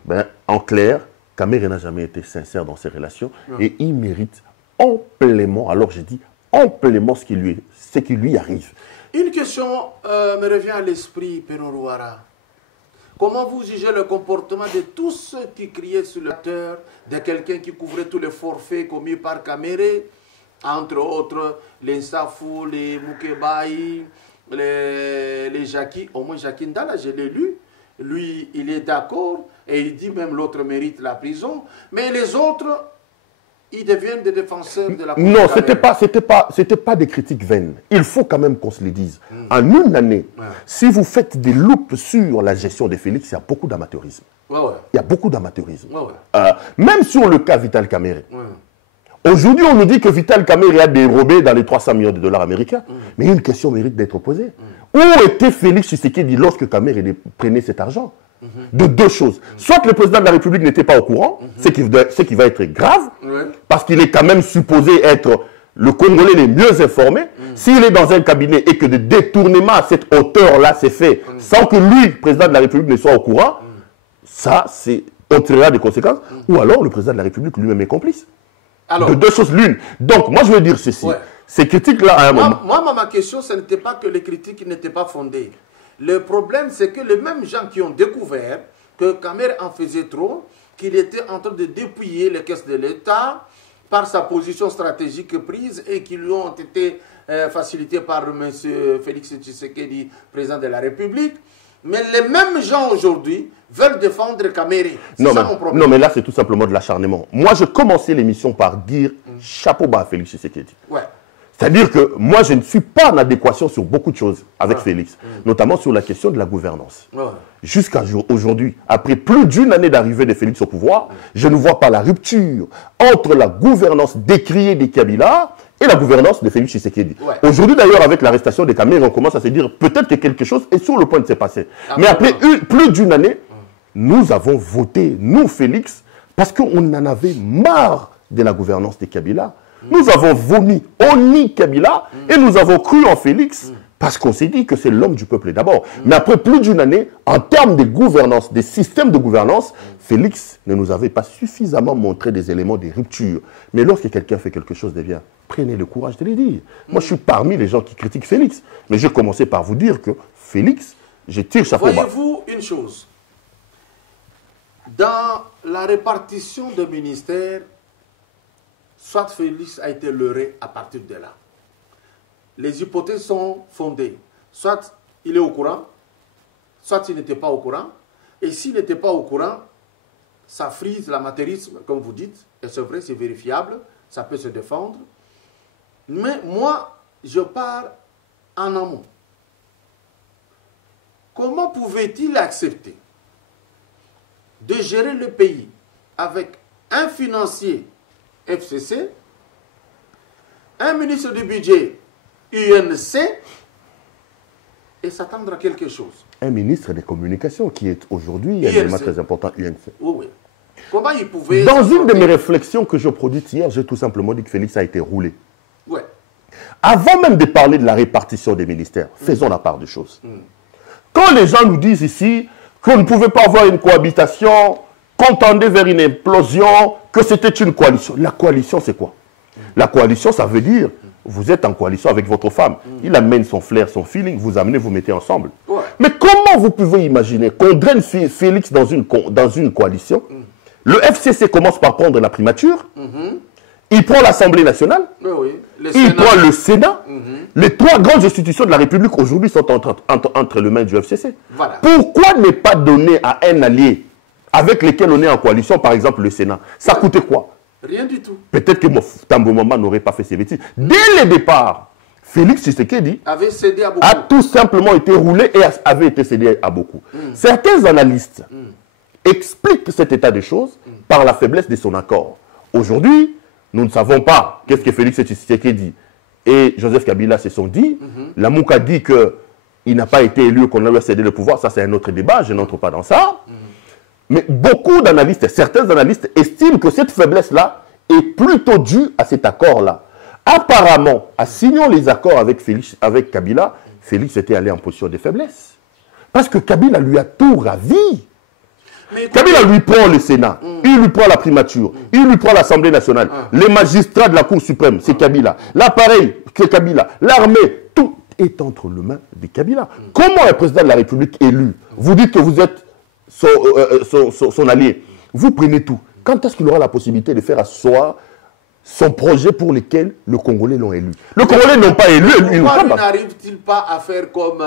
En clair, Kamerhe n'a jamais été sincère dans ses relations et il mérite amplement, alors je dis amplement ce qui lui arrive. Une question me revient à l'esprit, Pénorouara. Comment vous jugez le comportement de tous ceux qui criaient sur la terre, de quelqu'un qui couvrait tous les forfaits commis par Kamerhe, entre autres les Nsafou, les Moukebaï, les Jackie, au moins Jackie Ndala, je l'ai lu, lui il est d'accord et il dit même l'autre mérite la prison, mais les autres, ils deviennent des défenseurs de la politique. Non, c'était pas des critiques vaines. Il faut quand même qu'on se le dise. En une année, si vous faites des loupes sur la gestion de Félix, il y a beaucoup d'amateurisme. Il y a beaucoup d'amateurisme. Même sur le cas Vital Kamerhe. Aujourd'hui, on nous dit que Vital Kamerhe a dérobé dans les 300 millions de dollars américains. Mais une question mérite d'être posée. Où était Félix Tshisekedi lorsque Kamerhe prenait cet argent? De deux choses. Soit le président de la République n'était pas au courant, ce qui va être grave, parce qu'il est quand même supposé être le Congolais les mieux informés. S'il est dans un cabinet et que des détournements à cette hauteur-là s'est fait, sans que lui, président de la République, ne soit au courant, ça, on tirera des conséquences. Ou alors, le président de la République lui-même est complice. Alors, de deux choses l'une. Donc, moi, je veux dire ceci. Ces critiques-là, à un moment... Moi, ma question, ce n'était pas que les critiques n'étaient pas fondées. Le problème, c'est que les mêmes gens qui ont découvert que Kamer en faisait trop, qu'il était en train de dépouiller les caisses de l'État par sa position stratégique prise et qui lui ont été facilitées par M. Félix Tshisekedi, président de la République. Mais les mêmes gens aujourd'hui veulent défendre Kamerhe. C'est ça mon problème. Non, mais là, c'est tout simplement de l'acharnement. Moi, je commençais l'émission par dire chapeau bas à Félix Tshisekedi. Ouais. C'est-à-dire que moi, je ne suis pas en adéquation sur beaucoup de choses avec Félix, notamment sur la question de la gouvernance. Jusqu'à aujourd'hui, après plus d'une année d'arrivée de Félix au pouvoir, je ne vois pas la rupture entre la gouvernance décriée des Kabila et la gouvernance de Félix Tshisekedi. Aujourd'hui, d'ailleurs, avec l'arrestation des Kamerhe, on commence à se dire peut-être que quelque chose est sur le point de se passer. Mais après plus d'une année, nous avons voté, nous, Félix, parce qu'on en avait marre de la gouvernance des Kabila. Nous avons vomi, on nie Kabila et nous avons cru en Félix parce qu'on s'est dit que c'est l'homme du peuple d'abord. Mais après plus d'une année, en termes de gouvernance, des systèmes de gouvernance, Félix ne nous avait pas suffisamment montré des éléments de rupture. Mais lorsque quelqu'un fait quelque chose de bien, prenez le courage de le dire. Moi, je suis parmi les gens qui critiquent Félix. Mais je commençais par vous dire que Félix, je tire chapeau bas. Voyez-vous une chose, dans la répartition des ministères, soit Félix a été leurré à partir de là. Les hypothèses sont fondées. Soit il est au courant, soit il n'était pas au courant. Et s'il n'était pas au courant, ça frise l'amateurisme, comme vous dites. Et c'est vrai, c'est vérifiable, ça peut se défendre. Mais moi, je pars en amont. Comment pouvait-il accepter de gérer le pays avec un financier FCC, un ministre du budget UNC et s'attendre à quelque chose? Un ministre des communications qui est aujourd'hui un élément très important UNC. Oui. Comment il pouvait... Dans une de mes réflexions que je produis hier, j'ai tout simplement dit que Félix a été roulé. Ouais. Avant même de parler de la répartition des ministères, faisons la part des choses. Quand les gens nous disent ici qu'on ne pouvait pas avoir une cohabitation, qu'on tendait vers une implosion, que c'était une coalition. La coalition, c'est quoi? La coalition, ça veut dire, vous êtes en coalition avec votre femme. Il amène son flair, son feeling, vous amenez, vous mettez ensemble. Mais comment vous pouvez imaginer qu'on draine Félix dans une coalition? Le FCC commence par prendre la primature, il prend l'Assemblée nationale, il prend le Sénat. Les trois grandes institutions de la République aujourd'hui sont entre les mains du FCC. Voilà. Pourquoi ne pas donner à un allié avec lesquels on est en coalition, par exemple le Sénat? Ça coûtait quoi? Rien du tout. Peut-être que Tambo Mama n'aurait pas fait ces bêtises. Dès le départ, Félix Tshisekedi avait cédé à beaucoup. A tout simplement été roulé et avait été cédé à beaucoup. Certains analystes expliquent cet état des choses par la faiblesse de son accord. Aujourd'hui, nous ne savons pas qu'est-ce que Félix Tshisekedi et Joseph Kabila se sont dit. La Mouka dit qu'il n'a pas été élu, qu'on lui a cédé le pouvoir. Ça, c'est un autre débat. Je n'entre pas dans ça. Mais beaucoup d'analystes, certains analystes estiment que cette faiblesse-là est plutôt due à cet accord-là. Apparemment, en signant les accords avec Kabila, Félix était allé en position de faiblesse. Parce que Kabila lui a tout ravi. Kabila lui prend le Sénat, il lui prend la primature, il lui prend l'Assemblée nationale, les magistrats de la Cour suprême, c'est Kabila. L'appareil, c'est Kabila. L'armée, tout est entre les mains de Kabila. Comment un président de la République élu, vous dites que vous êtes son allié, vous prenez tout. Quand est-ce qu'il aura la possibilité de faire asseoir son projet pour lequel le Congolais l'ont élu? Le Congolais n'ont pas élu. Pourquoi n'arrive-t-il pas à faire comme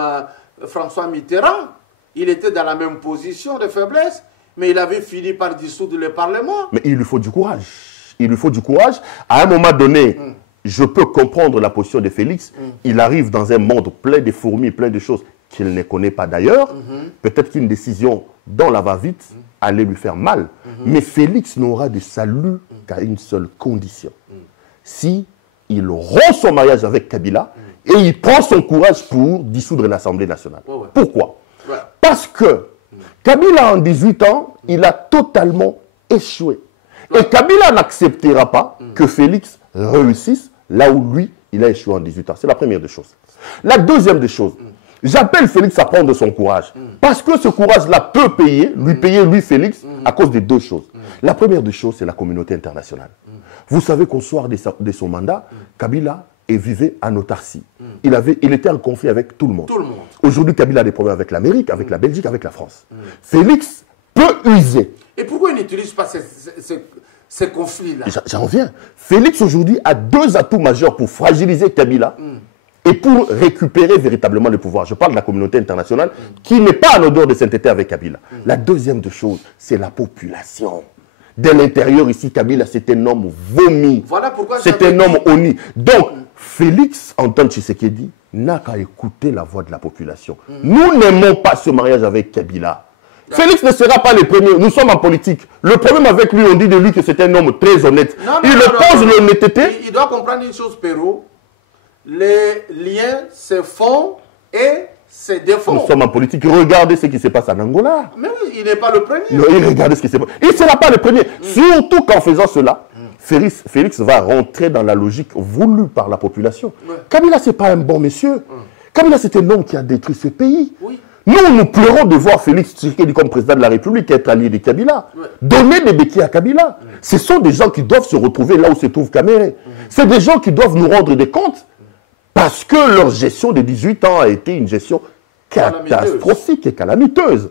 François Mitterrand? Il était dans la même position de faiblesse, mais il avait fini par dissoudre le Parlement. Mais il lui faut du courage. Il lui faut du courage. À un moment donné, je peux comprendre la position de Félix. Il arrive dans un monde plein de fourmis, plein de choses qu'il ne connaît pas d'ailleurs. Peut-être qu'une décision dans la va-vite allait lui faire mal. Mais Félix n'aura de salut qu'à une seule condition. Si il rompt son mariage avec Kabila et il prend son courage pour dissoudre l'Assemblée nationale. Pourquoi? Parce que Kabila, en 18 ans, il a totalement échoué. Et Kabila n'acceptera pas que Félix réussisse là où lui, il a échoué en 18 ans. C'est la première des choses. La deuxième des choses, j'appelle Félix à prendre son courage. Parce que ce courage-là peut payer, lui Félix, à cause de deux choses. La première des choses, c'est la communauté internationale. Vous savez qu'au soir de son mandat, Kabila vivait en autarcie. Il était en conflit avec tout le monde. Aujourd'hui, Kabila a des problèmes avec l'Amérique, avec la Belgique, avec la France. Félix peut user. Et pourquoi il n'utilise pas ces conflits-là? J'en reviens. Félix aujourd'hui a deux atouts majeurs pour fragiliser Kabila et pour récupérer véritablement le pouvoir. Je parle de la communauté internationale qui n'est pas en odeur de sainteté avec Kabila. La deuxième des choses, c'est la population. De l'intérieur ici, Kabila, c'est un homme vomi. Voilà pourquoi c'est un homme honni. Donc, Félix, en tant que Tshisekedi, n'a qu'à écouter la voix de la population. Nous n'aimons pas ce mariage avec Kabila. Félix ne sera pas le premier. Nous sommes en politique. Le problème avec lui, on dit de lui que c'est un homme très honnête. Il oppose l'honnêteté. Il doit comprendre une chose, Perrault. Les liens se font et se défont. Nous sommes en politique. Regardez ce qui se passe en Angola. Mais oui, il n'est pas le premier. Non, regardez ce qui se passe. Il ne sera pas le premier. Surtout qu'en faisant cela, Félix va rentrer dans la logique voulue par la population. Kabila, ce n'est pas un bon monsieur. Kabila, c'est un homme qui a détruit ce pays. Oui. Nous pleurons de voir Félix Tshisekedi comme président de la République être allié de Kabila. Donner des béquilles à Kabila. Ce sont des gens qui doivent se retrouver là où se trouve Kamere. C'est des gens qui doivent nous rendre des comptes parce que leur gestion de 18 ans a été une gestion catastrophique et calamiteuse.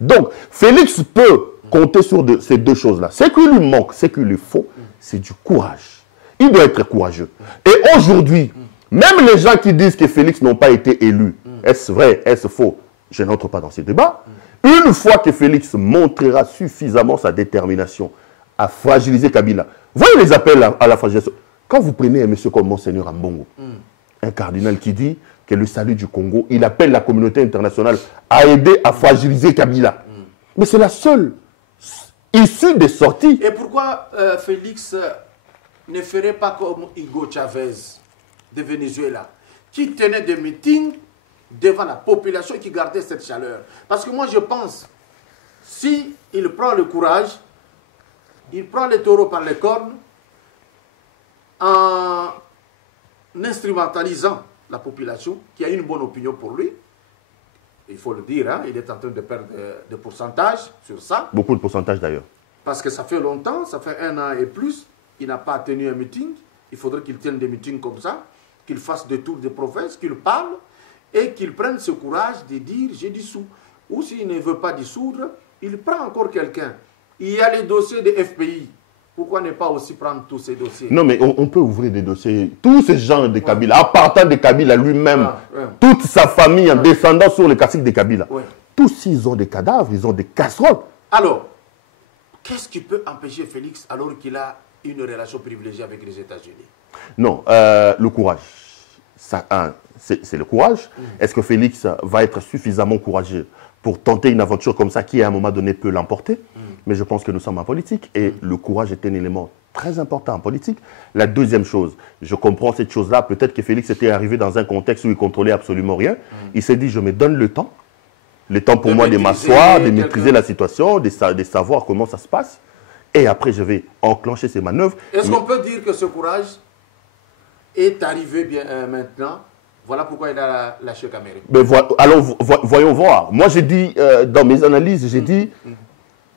Donc, Félix peut compter sur ces deux choses-là. Ce qui lui manque, ce qui lui faut, c'est du courage. Il doit être courageux. Et aujourd'hui, même les gens qui disent que Félix n'ont pas été élus, est-ce vrai, est-ce faux? Je n'entre pas dans ces débats. Une fois que Félix montrera suffisamment sa détermination à fragiliser Kabila, voyez les appels à la fragilisation. Quand vous prenez un monsieur comme Monseigneur Ambongo, un cardinal qui dit que le salut du Congo, il appelle la communauté internationale à aider à fragiliser Kabila. Mais c'est la seule issue des sorties. Et pourquoi Félix ne ferait pas comme Hugo Chavez de Venezuela, qui tenait des meetings devant la population et qui gardait cette chaleur? Parce que moi je pense, si il prend le courage, il prend les taureaux par les cornes, en instrumentalisant la population, qui a une bonne opinion pour lui, il faut le dire, hein, il est en train de perdre des pourcentages sur ça. Beaucoup de pourcentages d'ailleurs. Parce que ça fait longtemps, ça fait 1 an et plus, il n'a pas tenu un meeting. Il faudrait qu'il tienne des meetings comme ça, qu'il fasse des tours de province, qu'il parle, et qu'il prenne ce courage de dire « j'ai dissous ». Ou s'il ne veut pas dissoudre, il prend encore quelqu'un. Il y a les dossiers des FPI. Pourquoi ne pas aussi prendre tous ces dossiers? Non, mais on peut ouvrir des dossiers. Tous ces gens de Kabila, à partant de Kabila lui-même, toute sa famille en descendant sur le cacique de Kabila, tous ils ont des cadavres, ils ont des casseroles. Alors, qu'est-ce qui peut empêcher Félix alors qu'il a une relation privilégiée avec les États-Unis? Non, le courage. C'est le courage. Est-ce que Félix va être suffisamment courageux pour tenter une aventure comme ça qui, à un moment donné, peut l'emporter? Mais je pense que nous sommes en politique et le courage est un élément très important en politique. La deuxième chose, je comprends cette chose-là. Peut-être que Félix était arrivé dans un contexte où il ne contrôlait absolument rien. Il s'est dit, je me donne le temps pour moi de m'asseoir, de maîtriser la situation, de savoir comment ça se passe. Et après, je vais enclencher ces manœuvres. Est-ce qu'on peut dire que ce courage est arrivé bien maintenant? Voilà pourquoi il a lâché Kamere. Alors, voyons voir. Moi, j'ai dit, dans mes analyses, j'ai dit,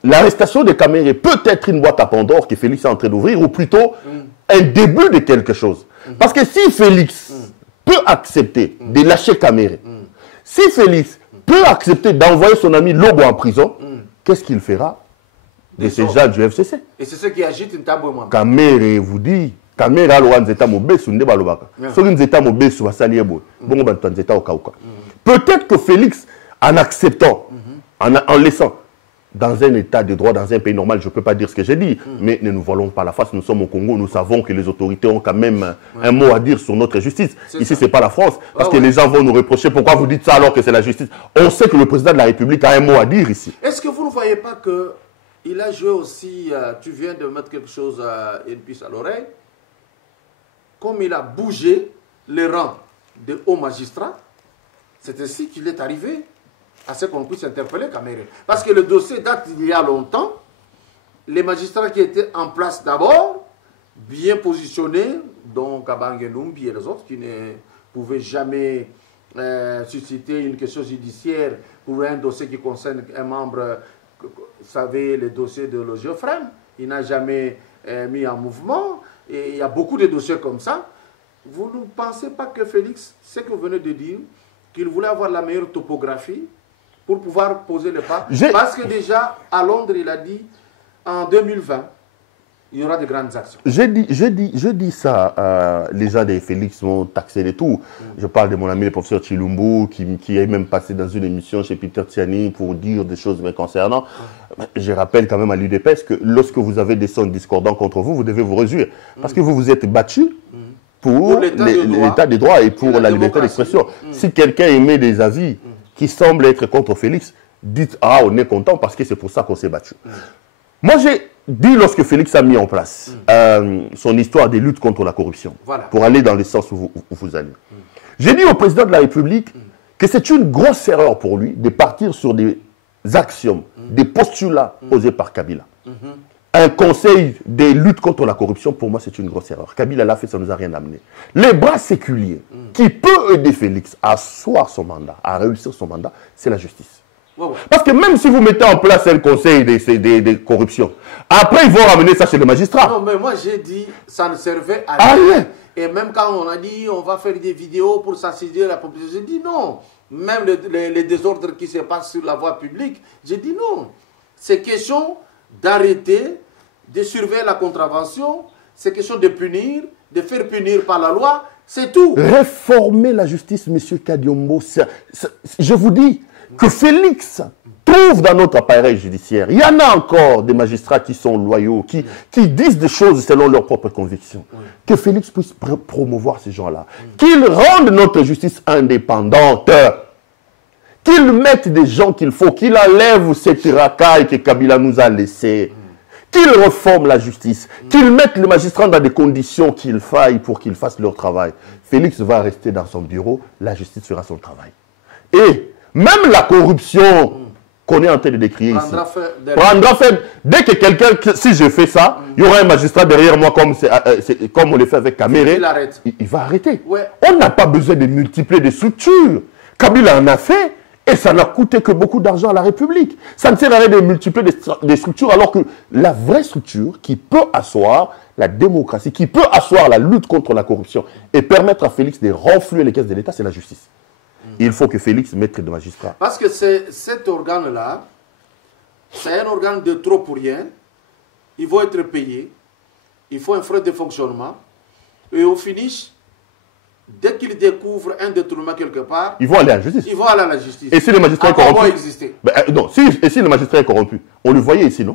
l'arrestation de Kamere peut être une boîte à Pandore que Félix est en train d'ouvrir, ou plutôt un début de quelque chose. Parce que si Félix peut accepter de lâcher Kamere, si Félix peut accepter d'envoyer son ami Lobo en prison, qu'est-ce qu'il fera de ces gens du FCC? Et c'est ce qui agite une table. Kamere vous dit, Kamere aloa nzeta mobesu nde balobaka. Soki nzeta mobesu basali ebo, bongo bantu nzeta okauka. Peut-être que Félix, en acceptant, en laissant, dans un état de droit, dans un pays normal, je ne peux pas dire ce que j'ai dit, mais ne nous voilons pas la face, nous sommes au Congo, nous savons que les autorités ont quand même un mot à dire sur notre justice. Ici, ce n'est pas la France, parce que les gens vont nous reprocher, pourquoi vous dites ça alors que c'est la justice? On sait que le président de la République a un mot à dire ici. Est-ce que vous ne voyez pas qu'il a joué aussi, tu viens de mettre quelque chose, une puce à l'oreille, comme il a bougé les rangs de hauts magistrats, c'est ainsi qu'il est arrivé à ce qu'on puisse interpeller Kamere. Parce que le dossier date d'il y a longtemps. Les magistrats qui étaient en place d'abord, bien positionnés, dont Kabangelumbi et les autres, qui ne pouvaient jamais susciter une question judiciaire pour un dossier qui concerne un membre, vous savez, le dossier de Logifrem, il n'a jamais mis en mouvement, et il y a beaucoup de dossiers comme ça. Vous ne pensez pas que Félix, ce que vous venez de dire, qu'il voulait avoir la meilleure topographie pour pouvoir poser le pas? Parce que déjà, à Londres, il a dit, en 2020, il y aura de grandes actions. Je dis ça, les gens de Félix vont taxer les tout. Je parle de mon ami le professeur Chilumbu, qui est même passé dans une émission chez Peter Tiani pour dire des choses me concernant. Je rappelle quand même à l'UDPS que lorsque vous avez des sons discordants contre vous, vous devez vous réjouir. Parce que vous vous êtes battu pour l'état des droits et pour la liberté d'expression. Si quelqu'un émet des avis qui semblent être contre Félix, dites « Ah, on est content parce que c'est pour ça qu'on s'est battu ». Moi, j'ai dit lorsque Félix a mis en place son histoire des luttes contre la corruption, pour aller dans le sens où vous allez. J'ai dit au président de la République que c'est une grosse erreur pour lui de partir sur des axiomes, des postulats posés par Kabila. Un conseil des luttes contre la corruption, pour moi, c'est une grosse erreur. Kabila l'a fait, ça ne nous a rien amené. Les bras séculiers qui peut aider Félix à asseoir son mandat, à réussir son mandat, c'est la justice. Parce que même si vous mettez en place un conseil de corruption, après ils vont ramener ça chez le magistrat. Non, mais moi j'ai dit, ça ne servait à rien. Et même quand on a dit, on va faire des vidéos pour sensibiliser la population, j'ai dit non. Même les désordres qui se passent sur la voie publique, j'ai dit non. C'est question d'arrêter, de surveiller la contravention, c'est question de punir, de faire punir par la loi, c'est tout. Réformer la justice, M. Kadiombo, je vous dis que Félix trouve dans notre appareil judiciaire, il y en a encore des magistrats qui sont loyaux, qui disent des choses selon leurs propres convictions. Que Félix puisse promouvoir ces gens-là, qu'il rende notre justice indépendante, qu'il mette des gens qu'il faut, qu'il enlève cette racaille que Kabila nous a laissée, qu'il réforme la justice, qu'il mette les magistrats dans des conditions qu'il faille pour qu'ils fassent leur travail. Félix va rester dans son bureau, la justice fera son travail. Et même la corruption qu'on est en train de décrire ici, prendra fait. Dès que quelqu'un, si je fais ça, il y aura un magistrat derrière moi, comme on le fait avec Kamere, il va arrêter. On n'a pas besoin de multiplier des structures. Kabila en a fait, et ça n'a coûté que beaucoup d'argent à la République. Ça ne sert à rien de multiplier des structures, alors que la vraie structure qui peut asseoir la démocratie, qui peut asseoir la lutte contre la corruption et permettre à Félix de renflouer les caisses de l'État, c'est la justice. Il faut que Félix mette de magistrats. Parce que cet organe-là, c'est un organe de trop pour rien. Il faut être payé. Il faut un frais de fonctionnement. Et au finish, dès qu'ils découvrent un détournement quelque part, ils vont aller à la justice. Ils vont aller à la justice. Et si le magistrat est corrompu, exister. Non, et si le magistrat est corrompu, on le voyait ici, non?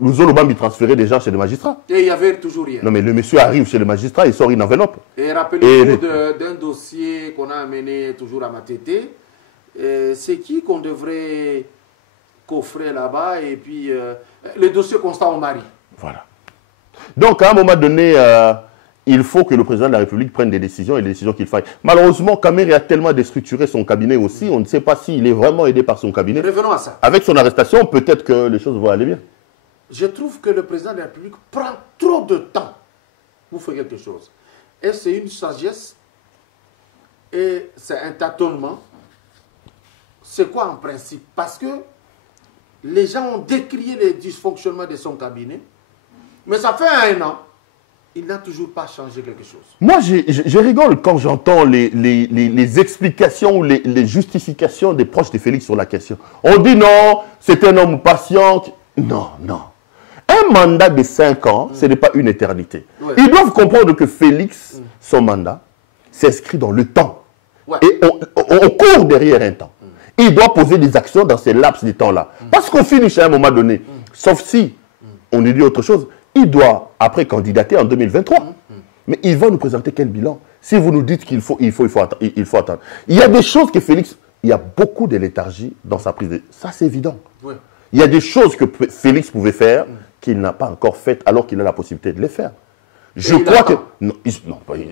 Nous allons lui transférer des gens chez le magistrat. Et il n'y avait toujours rien. Non, mais le monsieur arrive chez le magistrat, il sort une enveloppe. Et rappelez-vous d'un dossier qu'on a amené toujours à Matete. C'est qui qu'on devrait coffrer là-bas? Et puis, le dossier Constant Omari. Voilà. Donc, à un moment donné, il faut que le président de la République prenne des décisions et des décisions qu'il faille. Malheureusement, Kamere a tellement déstructuré son cabinet aussi. On ne sait pas s'il est vraiment aidé par son cabinet. Revenons à ça. Avec son arrestation, peut-être que les choses vont aller bien. Je trouve que le président de la République prend trop de temps pour faire quelque chose. Et c'est une sagesse, et c'est un tâtonnement. C'est quoi en principe? Parce que les gens ont décrié les dysfonctionnements de son cabinet, mais ça fait 1 an, il n'a toujours pas changé quelque chose. Moi, je rigole quand j'entends les explications ou les justifications des proches de Félix sur la question. On dit non, c'est un homme patient. Non, non. Un mandat de 5 ans, ce n'est pas une éternité. Ils doivent comprendre que Félix, son mandat, s'inscrit dans le temps. Et on court derrière un temps. Il doit poser des actions dans ces laps de temps-là. Parce qu'on finit à un moment donné. Sauf si on nous dit autre chose, il doit, après, candidater en 2023. Mais il va nous présenter quel bilan? Si vous nous dites qu'il faut attendre. Il y a des choses que Félix, il y a beaucoup de léthargie dans sa prise de... Ça, c'est évident. Il y a des choses que Félix pouvait faire qu'il n'a pas encore faites alors qu'il a la possibilité de les faire. Je crois que... Non,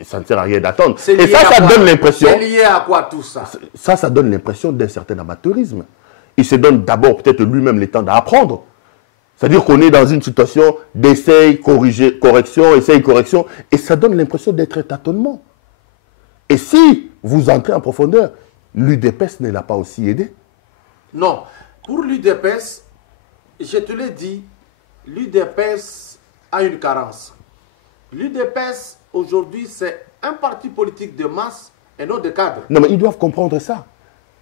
ça ne sert à rien d'attendre. Et ça donne l'impression... C'est lié à quoi tout ça? Ça donne l'impression d'un certain amateurisme. Il se donne d'abord peut-être lui-même le temps d'apprendre. C'est-à-dire qu'on est dans une situation d'essai, correction, essai, correction, et ça donne l'impression d'être un tâtonnement. Et si vous entrez en profondeur, l'UDPS ne l'a pas aussi aidé? Non. Pour l'UDPS, je te l'ai dit, l'UDPS a une carence. L'UDPS, aujourd'hui, c'est un parti politique de masse et non de cadres. Non, mais ils doivent comprendre ça.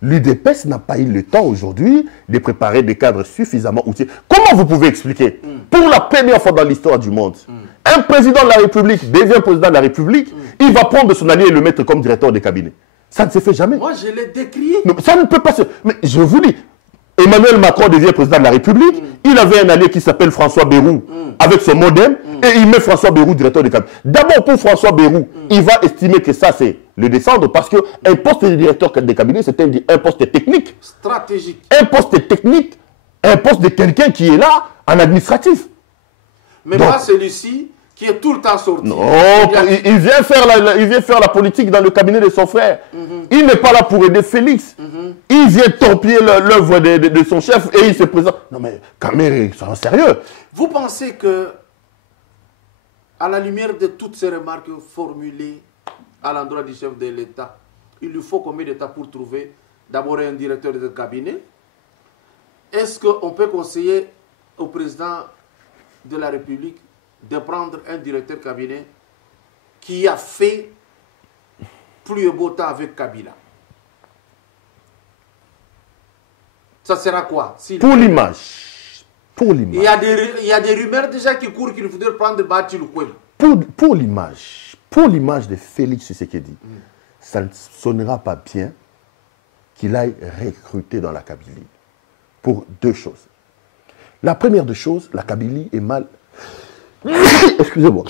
L'UDPS n'a pas eu le temps aujourd'hui de préparer des cadres suffisamment outillés. Comment vous pouvez expliquer, pour la première fois dans l'histoire du monde, un président de la République devient président de la République, il va prendre son allié et le mettre comme directeur de cabinet? Ça ne se fait jamais. Moi, je l'ai décrié. Non, ça ne peut pas se... Mais je vous dis, Emmanuel Macron devient président de la République, il avait un allié qui s'appelle François Bayrou, avec son modem, et il met François Bayrou directeur de cabinet. D'abord, pour François Bayrou, il va estimer que ça, c'est le descendre, parce qu'un poste de directeur de cabinet, c'est un poste technique. Stratégique. Un poste technique, un poste de quelqu'un qui est là, en administratif. Mais donc, pas celui-ci qui est tout le temps sorti. Non, il vient faire la politique dans le cabinet de son frère. Il n'est pas là pour aider Félix. Il vient torpiller l'œuvre de son chef et il se présente. Non mais, Kamere, c'est sérieux. Vous pensez que, à la lumière de toutes ces remarques formulées à l'endroit du chef de l'État, il lui faut combien de temps pour trouver d'abord un directeur de cabinet? Est-ce qu'on peut conseiller au président de la République de prendre un directeur de cabinet qui a fait plus beau temps avec Kabila? Ça sera quoi? Pour l'image. Pour l'image. Il y a des rumeurs déjà qui courent qu'il faudrait prendre Bati Lukwem. Pour l'image de Félix Tshisekedi, ça ne sonnera pas bien qu'il aille recruter dans la Kabylie. Pour deux choses. La première des choses, la Kabylie est mal... Excusez-moi.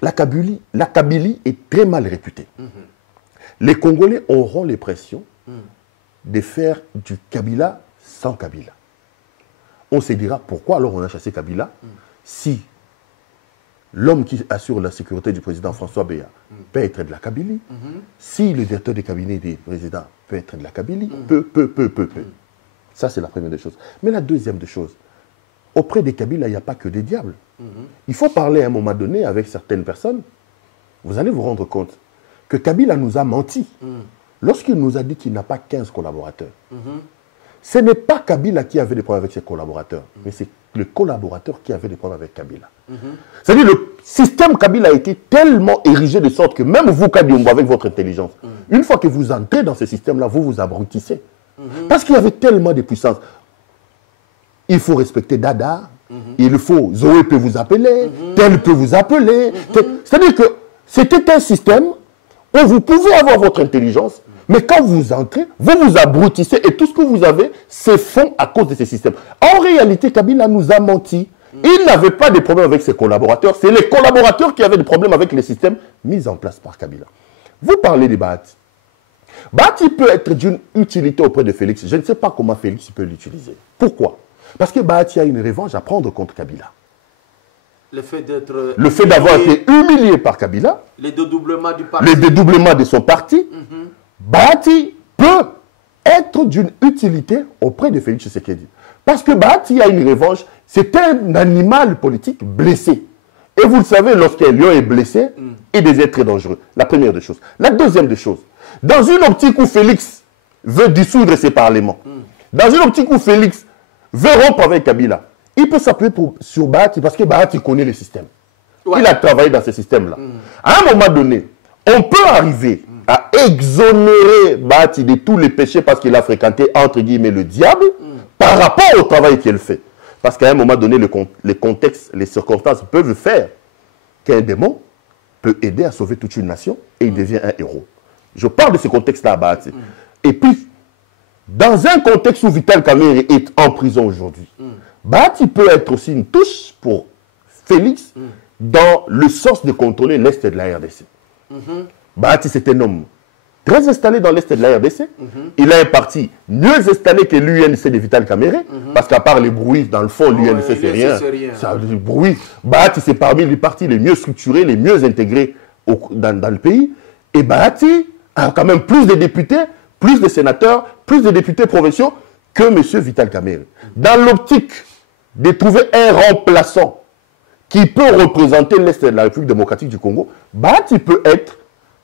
La Kabylie est très mal réputée. Les Congolais auront l'impression de faire du Kabila sans Kabila. On se dira pourquoi alors on a chassé Kabila si l'homme qui assure la sécurité du président François Béa peut être de la Kabylie, si le directeur de cabinet du président peut être de la Kabylie, peu. Ça, c'est la première des choses. Mais la deuxième des choses, auprès des Kabyles, il n'y a pas que des diables. Il faut parler à un moment donné avec certaines personnes. Vous allez vous rendre compte que Kabila nous a menti. Lorsqu'il nous a dit qu'il n'a pas 15 collaborateurs, ce n'est pas Kabila qui avait des problèmes avec ses collaborateurs, mais c'est le collaborateur qui avait des problèmes avec Kabila. C'est-à-dire le système Kabila a été tellement érigé de sorte que même vous, Kadiumbo, avec votre intelligence, une fois que vous entrez dans ce système-là, vous vous abrutissez. Parce qu'il y avait tellement de puissance. Il faut respecter Dada, il faut, Zoé peut vous appeler, tel peut vous appeler. C'est-à-dire que c'était un système où vous pouvez avoir votre intelligence, mais quand vous entrez, vous vous abrutissez et tout ce que vous avez s'effondre à cause de ces systèmes. En réalité, Kabila nous a menti. Il n'avait pas de problème avec ses collaborateurs. C'est les collaborateurs qui avaient des problèmes avec les systèmes mis en place par Kabila. Vous parlez de Bahati. Bahati peut être d'une utilité auprès de Félix. Je ne sais pas comment Félix peut l'utiliser. Pourquoi? Parce que Bahati a une revanche à prendre contre Kabila. Le fait d'avoir été humilié par Kabila, le dédoublement du parti, le dédoublement de son parti, Bahati peut être d'une utilité auprès de Félix Tshisekedi. Parce que Bahati a une revanche, c'est un animal politique blessé. Et vous le savez, lorsqu'un lion est blessé, il devient très dangereux. La première des choses. La deuxième des choses, dans une optique où Félix veut dissoudre ses parlements, dans une optique où Félix veut rompre avec Kabila, il peut s'appuyer sur Bahati parce que Bahati connaît le système. Ouais. Il a travaillé dans ce système-là. À un moment donné, on peut arriver à exonérer Bahati de tous les péchés parce qu'il a fréquenté, entre guillemets, le diable par rapport au travail qu'il fait. Parce qu'à un moment donné, les contextes, les circonstances peuvent faire qu'un démon peut aider à sauver toute une nation et il devient un héros. Je parle de ce contexte-là à Bahati. Et puis, dans un contexte où Vital Kamerhe est en prison aujourd'hui, Bahati peut être aussi une touche pour Félix dans le sens de contrôler l'Est de la RDC. Bahati, c'est un homme très installé dans l'Est de la RDC. Il a un parti mieux installé que l'UNC de Vital Kamerhe, parce qu'à part les bruits, dans le fond, l'UNC, c'est rien. Ça, le bruit. Bahati, c'est parmi les partis les mieux structurés, les mieux intégrés dans le pays. Et Bahati a quand même plus de députés, plus de sénateurs, plus de députés provinciaux que M. Vital Kamerhe. Dans l'optique de trouver un remplaçant qui peut représenter l'Est de la République démocratique du Congo, Bahati peut être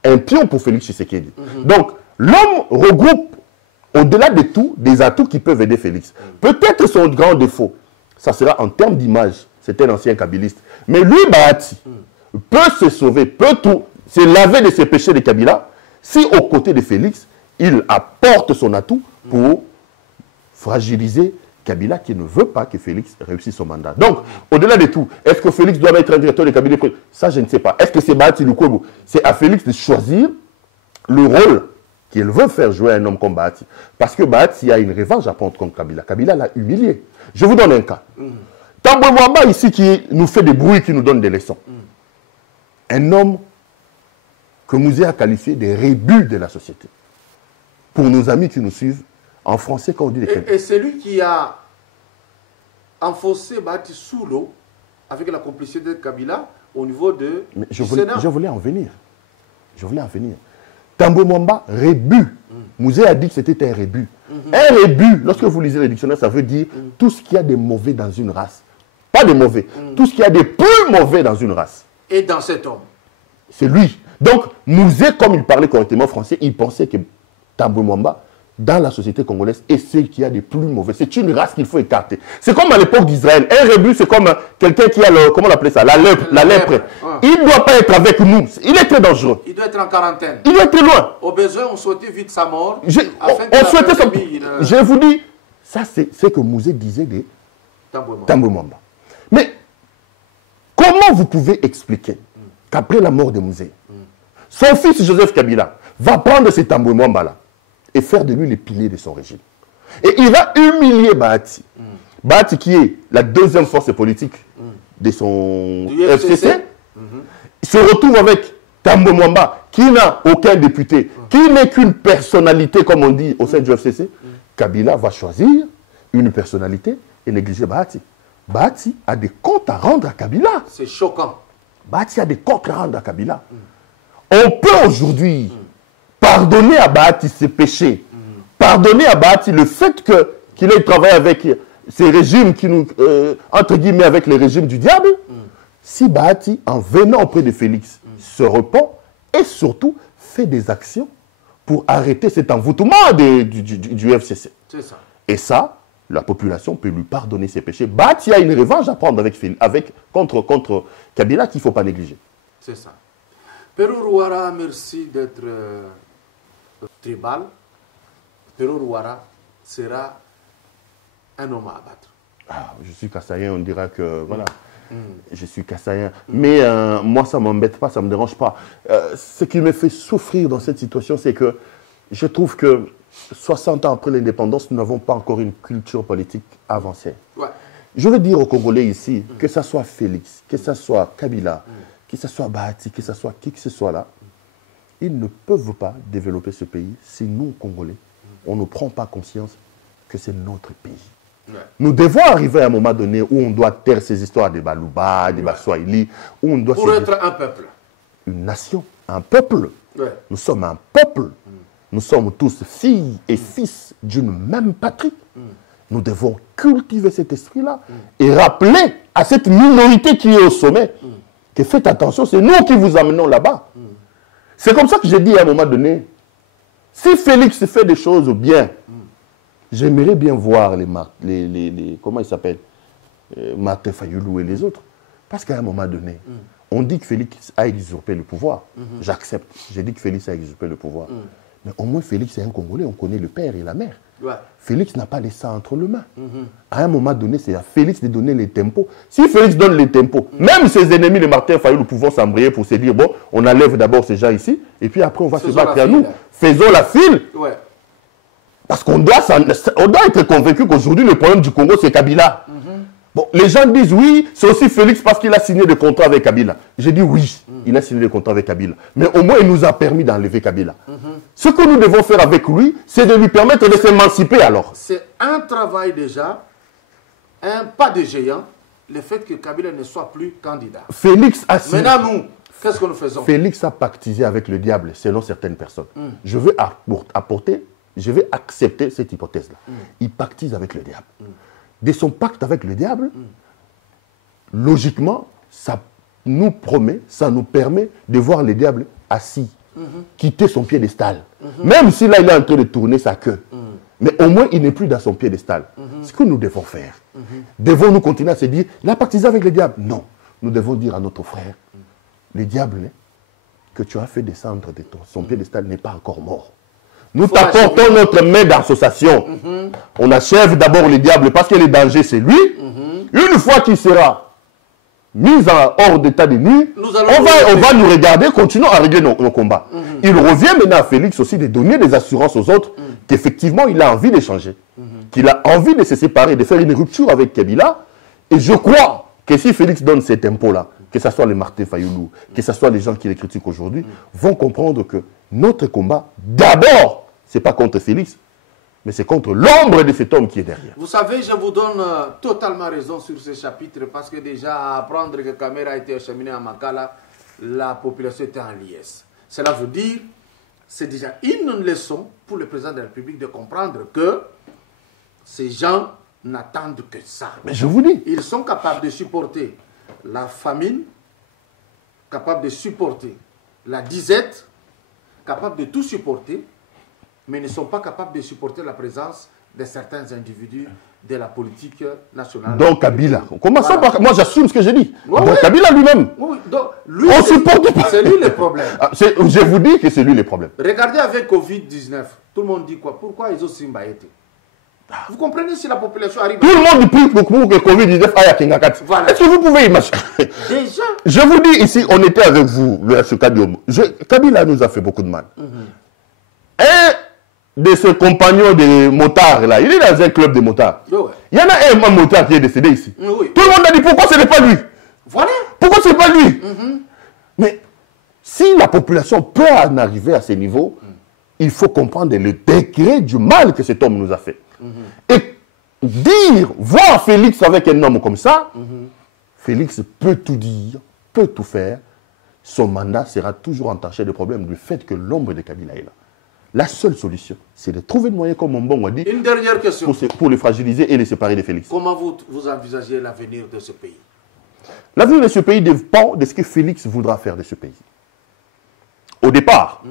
un pion pour Félix Tshisekedi. Donc, l'homme regroupe, au-delà de tout, des atouts qui peuvent aider Félix. Peut-être son grand défaut, ça sera en termes d'image, c'était un ancien kabiliste. Mais lui, Bahati, peut se sauver, peut tout, se laver de ses péchés de Kabila, si aux côtés de Félix, il apporte son atout pour fragiliser Kabila qui ne veut pas que Félix réussisse son mandat. Donc, au-delà de tout, est-ce que Félix doit être un directeur de cabinet? Ça, je ne sais pas. Est-ce que c'est Bahati Lukwebo? C'est à Félix de choisir le rôle qu'il veut faire jouer un homme comme Bahati. Parce que Bahati a une revanche à prendre contre Kabila. Kabila l'a humilié. Je vous donne un cas. Tambwe Mwamba ici qui nous fait des bruits, qui nous donne des leçons. Un homme que Mouzé a qualifié de rébut de la société. Pour nos amis qui nous suivent, en français, quand on dit... Et c'est lui qui a enfoncé Bahati sous l'eau avec la complicité de Kabila au niveau de Sénat. Je voulais en venir. Tambwe Mwamba, rébut. Mouzé a dit que c'était un rébut. Un rébut, lorsque vous lisez le dictionnaire, ça veut dire tout ce qu'il y a de mauvais dans une race. Pas de mauvais. Tout ce qu'il y a de plus mauvais dans une race. Et dans cet homme. C'est lui. Donc, Mouzé, comme il parlait correctement français, il pensait que Tambwe Mwamba, dans la société congolaise, est ce qu'il y a de plus mauvais. C'est une race qu'il faut écarter. C'est comme à l'époque d'Israël. Un rébut, c'est comme quelqu'un qui a le... Comment on appelait ça? La lèpre. Ouais. Il ne doit pas être avec nous. Il est très dangereux. Il doit être en quarantaine. Il doit être loin. Au besoin, on souhaitait vite sa mort. Je vous dis, ça c'est ce que Mouzé disait de Tambwe Mwamba. Mais comment vous pouvez expliquer qu'après la mort de Mouzé, son fils Joseph Kabila va prendre ce Tambwe Mwamba-là et faire de lui le pilier de son régime. Et il va humilier Bahati. Bahati qui est la deuxième force politique de son FCC, se retrouve avec Tambwe Mwamba qui n'a aucun député, qui n'est qu'une personnalité, comme on dit au sein du FCC. Kabila va choisir une personnalité et négliger Bahati. Bahati a des comptes à rendre à Kabila. C'est choquant. Bahati a des comptes à rendre à Kabila. On peut aujourd'hui pardonner à Bahati ses péchés, pardonner à Bahati le fait qu'il ait travaillé avec ces régimes qui nous, entre guillemets, avec les régimes du diable, si Bahati, en venant auprès de Félix, se repent et surtout fait des actions pour arrêter cet envoûtement du FCC. C'est ça. Et ça, la population peut lui pardonner ses péchés. Bahati a une revanche à prendre contre Kabila qu'il ne faut pas négliger. C'est ça. Pérou Rouara, merci d'être tribal. Pérou Rouara sera un homme à abattre. Ah, je suis Kassaïen, on dira que voilà. Je suis Kassaïen. Mais moi, ça ne m'embête pas, ça ne me dérange pas. Ce qui me fait souffrir dans cette situation, c'est que je trouve que 60 ans après l'indépendance, nous n'avons pas encore une culture politique avancée. Ouais. Je veux dire aux Congolais ici, que ce soit Félix, que ce soit Kabila, que ce soit Bahati, que ce soit qui que ce soit là, ils ne peuvent pas développer ce pays si nous, Congolais, on ne prend pas conscience que c'est notre pays. Ouais. Nous devons arriver à un moment donné où on doit taire ces histoires des Balouba, des Baswahili, où on doit... Pour être un peuple. Une nation, un peuple. Ouais. Nous sommes un peuple. Nous sommes tous filles et fils d'une même patrie. Nous devons cultiver cet esprit-là et rappeler à cette minorité qui est au sommet que faites attention, c'est nous qui vous amenons là-bas. C'est comme ça que j'ai dit à un moment donné, si Félix fait des choses bien, j'aimerais bien voir comment il s'appelle, Martin Fayoulou et les autres. Parce qu'à un moment donné, on dit que Félix a usurpé le pouvoir. J'accepte. J'ai dit que Félix a usurpé le pouvoir. Mais au moins, Félix est un Congolais, on connaît le père et la mère. Ouais. Félix n'a pas laissé ça entre les mains. À un moment donné, c'est à Félix de donner les tempos. Si Félix donne les tempos, même ses ennemis, les Martin Fayoulou, pouvons s'embrayer pour se dire, bon, on enlève d'abord ces gens ici, et puis après, on va se battre à nous. Faisons la file. Ouais. Parce qu'on doit être convaincu qu'aujourd'hui, le problème du Congo, c'est Kabila. Bon, les gens disent oui, c'est aussi Félix parce qu'il a signé des contrats avec Kabila. J'ai dit oui, il a signé des contrats avec Kabila. Mais au moins, il nous a permis d'enlever Kabila. Ce que nous devons faire avec lui, c'est de lui permettre de s'émanciper alors. C'est un travail déjà, un pas de géant, le fait que Kabila ne soit plus candidat. Félix a signé. Maintenant, nous, qu'est-ce que nous faisons? Félix a pactisé avec le diable, selon certaines personnes. Je veux accepter cette hypothèse-là. Il pactise avec le diable. de son pacte avec le diable, logiquement, ça nous promet, ça nous permet de voir le diable assis, quitter son piédestal. Même si là, il est en train de tourner sa queue. Mais au moins, il n'est plus dans son piédestal. Ce que nous devons faire, devons-nous continuer à se dire, il a pactisé avec le diable? Non. Nous devons dire à notre frère, le diable que tu as fait descendre de son piédestal n'est pas encore mort. Nous t'apportons notre main d'association. On achève d'abord le diable parce que le danger, c'est lui. Une fois qu'il sera mis hors d'état de nuit, on va nous regarder, continuons à régler nos combats. Il revient maintenant à Félix aussi de donner des assurances aux autres qu'effectivement, il a envie d'échanger, qu'il a envie de se séparer, de faire une rupture avec Kabila. Et je crois que si Félix donne cet impôt-là, que ce soit les Martin Fayoulou, que ce soit les gens qui les critiquent aujourd'hui, vont comprendre que notre combat, d'abord, ce n'est pas contre Félix, mais c'est contre l'ombre de cet homme qui est derrière. Vous savez, je vous donne totalement raison sur ce chapitre, parce que déjà, à apprendre que Kamera a été acheminé à Makala, la population était en liesse. Cela veut dire, c'est déjà une leçon pour le président de la République de comprendre que ces gens n'attendent que ça. Mais je vous dis. Ils sont capables de supporter la famine, capables de supporter la disette, capables de tout supporter, mais ne sont pas capables de supporter la présence de certains individus de la politique nationale. Donc Kabila. Commençons par... Moi j'assume ce que j'ai dit. Donc Kabila lui-même. Donc, lui, on supporte pas. C'est lui le problème. Je vous dis que c'est lui le problème. Regardez avec Covid-19. Tout le monde dit quoi? Pourquoi ils ont Simbaïté? Vous comprenez si la population arrive... Tout le monde prie pour que Covid-19 aille à Kingakat. Voilà. Est-ce que vous pouvez imaginer? Déjà. Je vous dis ici, on était avec vous, le Kadium. Kabila nous a fait beaucoup de mal. Un de ses compagnons de motards, là, il est dans un club de motards. Il y en a un motard qui est décédé ici. Tout le monde a dit pourquoi ce n'est pas lui. Voilà. Pourquoi ce n'est pas lui? Mais si la population peut en arriver à ce niveau, il faut comprendre le degré du mal que cet homme nous a fait. Et dire, voir Félix avec un homme comme ça, Félix peut tout dire, peut tout faire. Son mandat sera toujours entaché de problèmes du fait que l'ombre de Kabila est là. La seule solution, c'est de trouver le moyen, comme Mbongo a dit, une dernière question, pour les fragiliser et les séparer de Félix. Comment vous envisagez l'avenir de ce pays? L'avenir de ce pays dépend de ce que Félix voudra faire de ce pays. Au départ,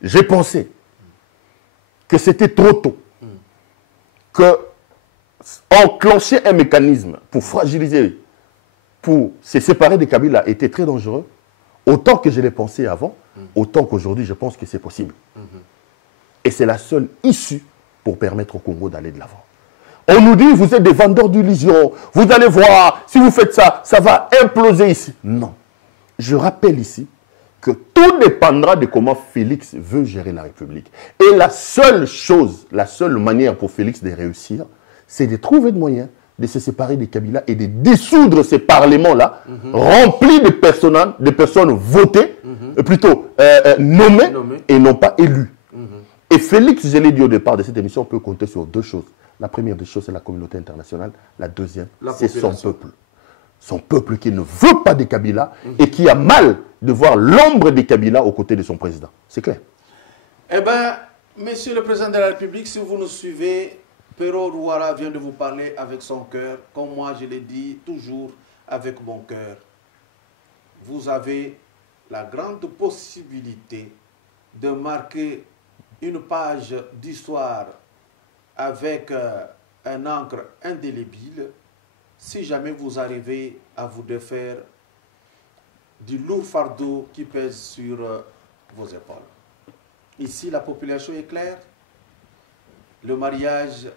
j'ai pensé que c'était trop tôt, que enclencher un mécanisme pour fragiliser, pour se séparer de Kabila était très dangereux. Autant que je l'ai pensé avant, autant qu'aujourd'hui, je pense que c'est possible. Et c'est la seule issue pour permettre au Congo d'aller de l'avant. On nous dit, vous êtes des vendeurs d'illusions, vous allez voir, si vous faites ça, ça va imploser ici. Non. Je rappelle ici que tout dépendra de comment Félix veut gérer la République. Et la seule chose, la seule manière pour Félix de réussir, c'est de trouver des moyens de se séparer de Kabila et de dissoudre ces parlements-là, remplis de personnes votées, plutôt nommées et non pas élues. Et Félix, je l'ai dit au départ de cette émission, peut compter sur deux choses. La première des choses, c'est la communauté internationale. La deuxième, c'est son peuple. Son peuple qui ne veut pas de Kabila et qui a mal de voir l'ombre de Kabila aux côtés de son président. C'est clair. Eh bien, Monsieur le Président de la République, si vous nous suivez, Pero Rouara vient de vous parler avec son cœur, comme moi je l'ai dit toujours avec mon cœur. Vous avez la grande possibilité de marquer une page d'histoire avec un encre indélébile si jamais vous arrivez à vous défaire du lourd fardeau qui pèse sur vos épaules. Ici, la population est claire. Le mariage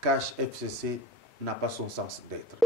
cash FCC n'a pas son sens d'être.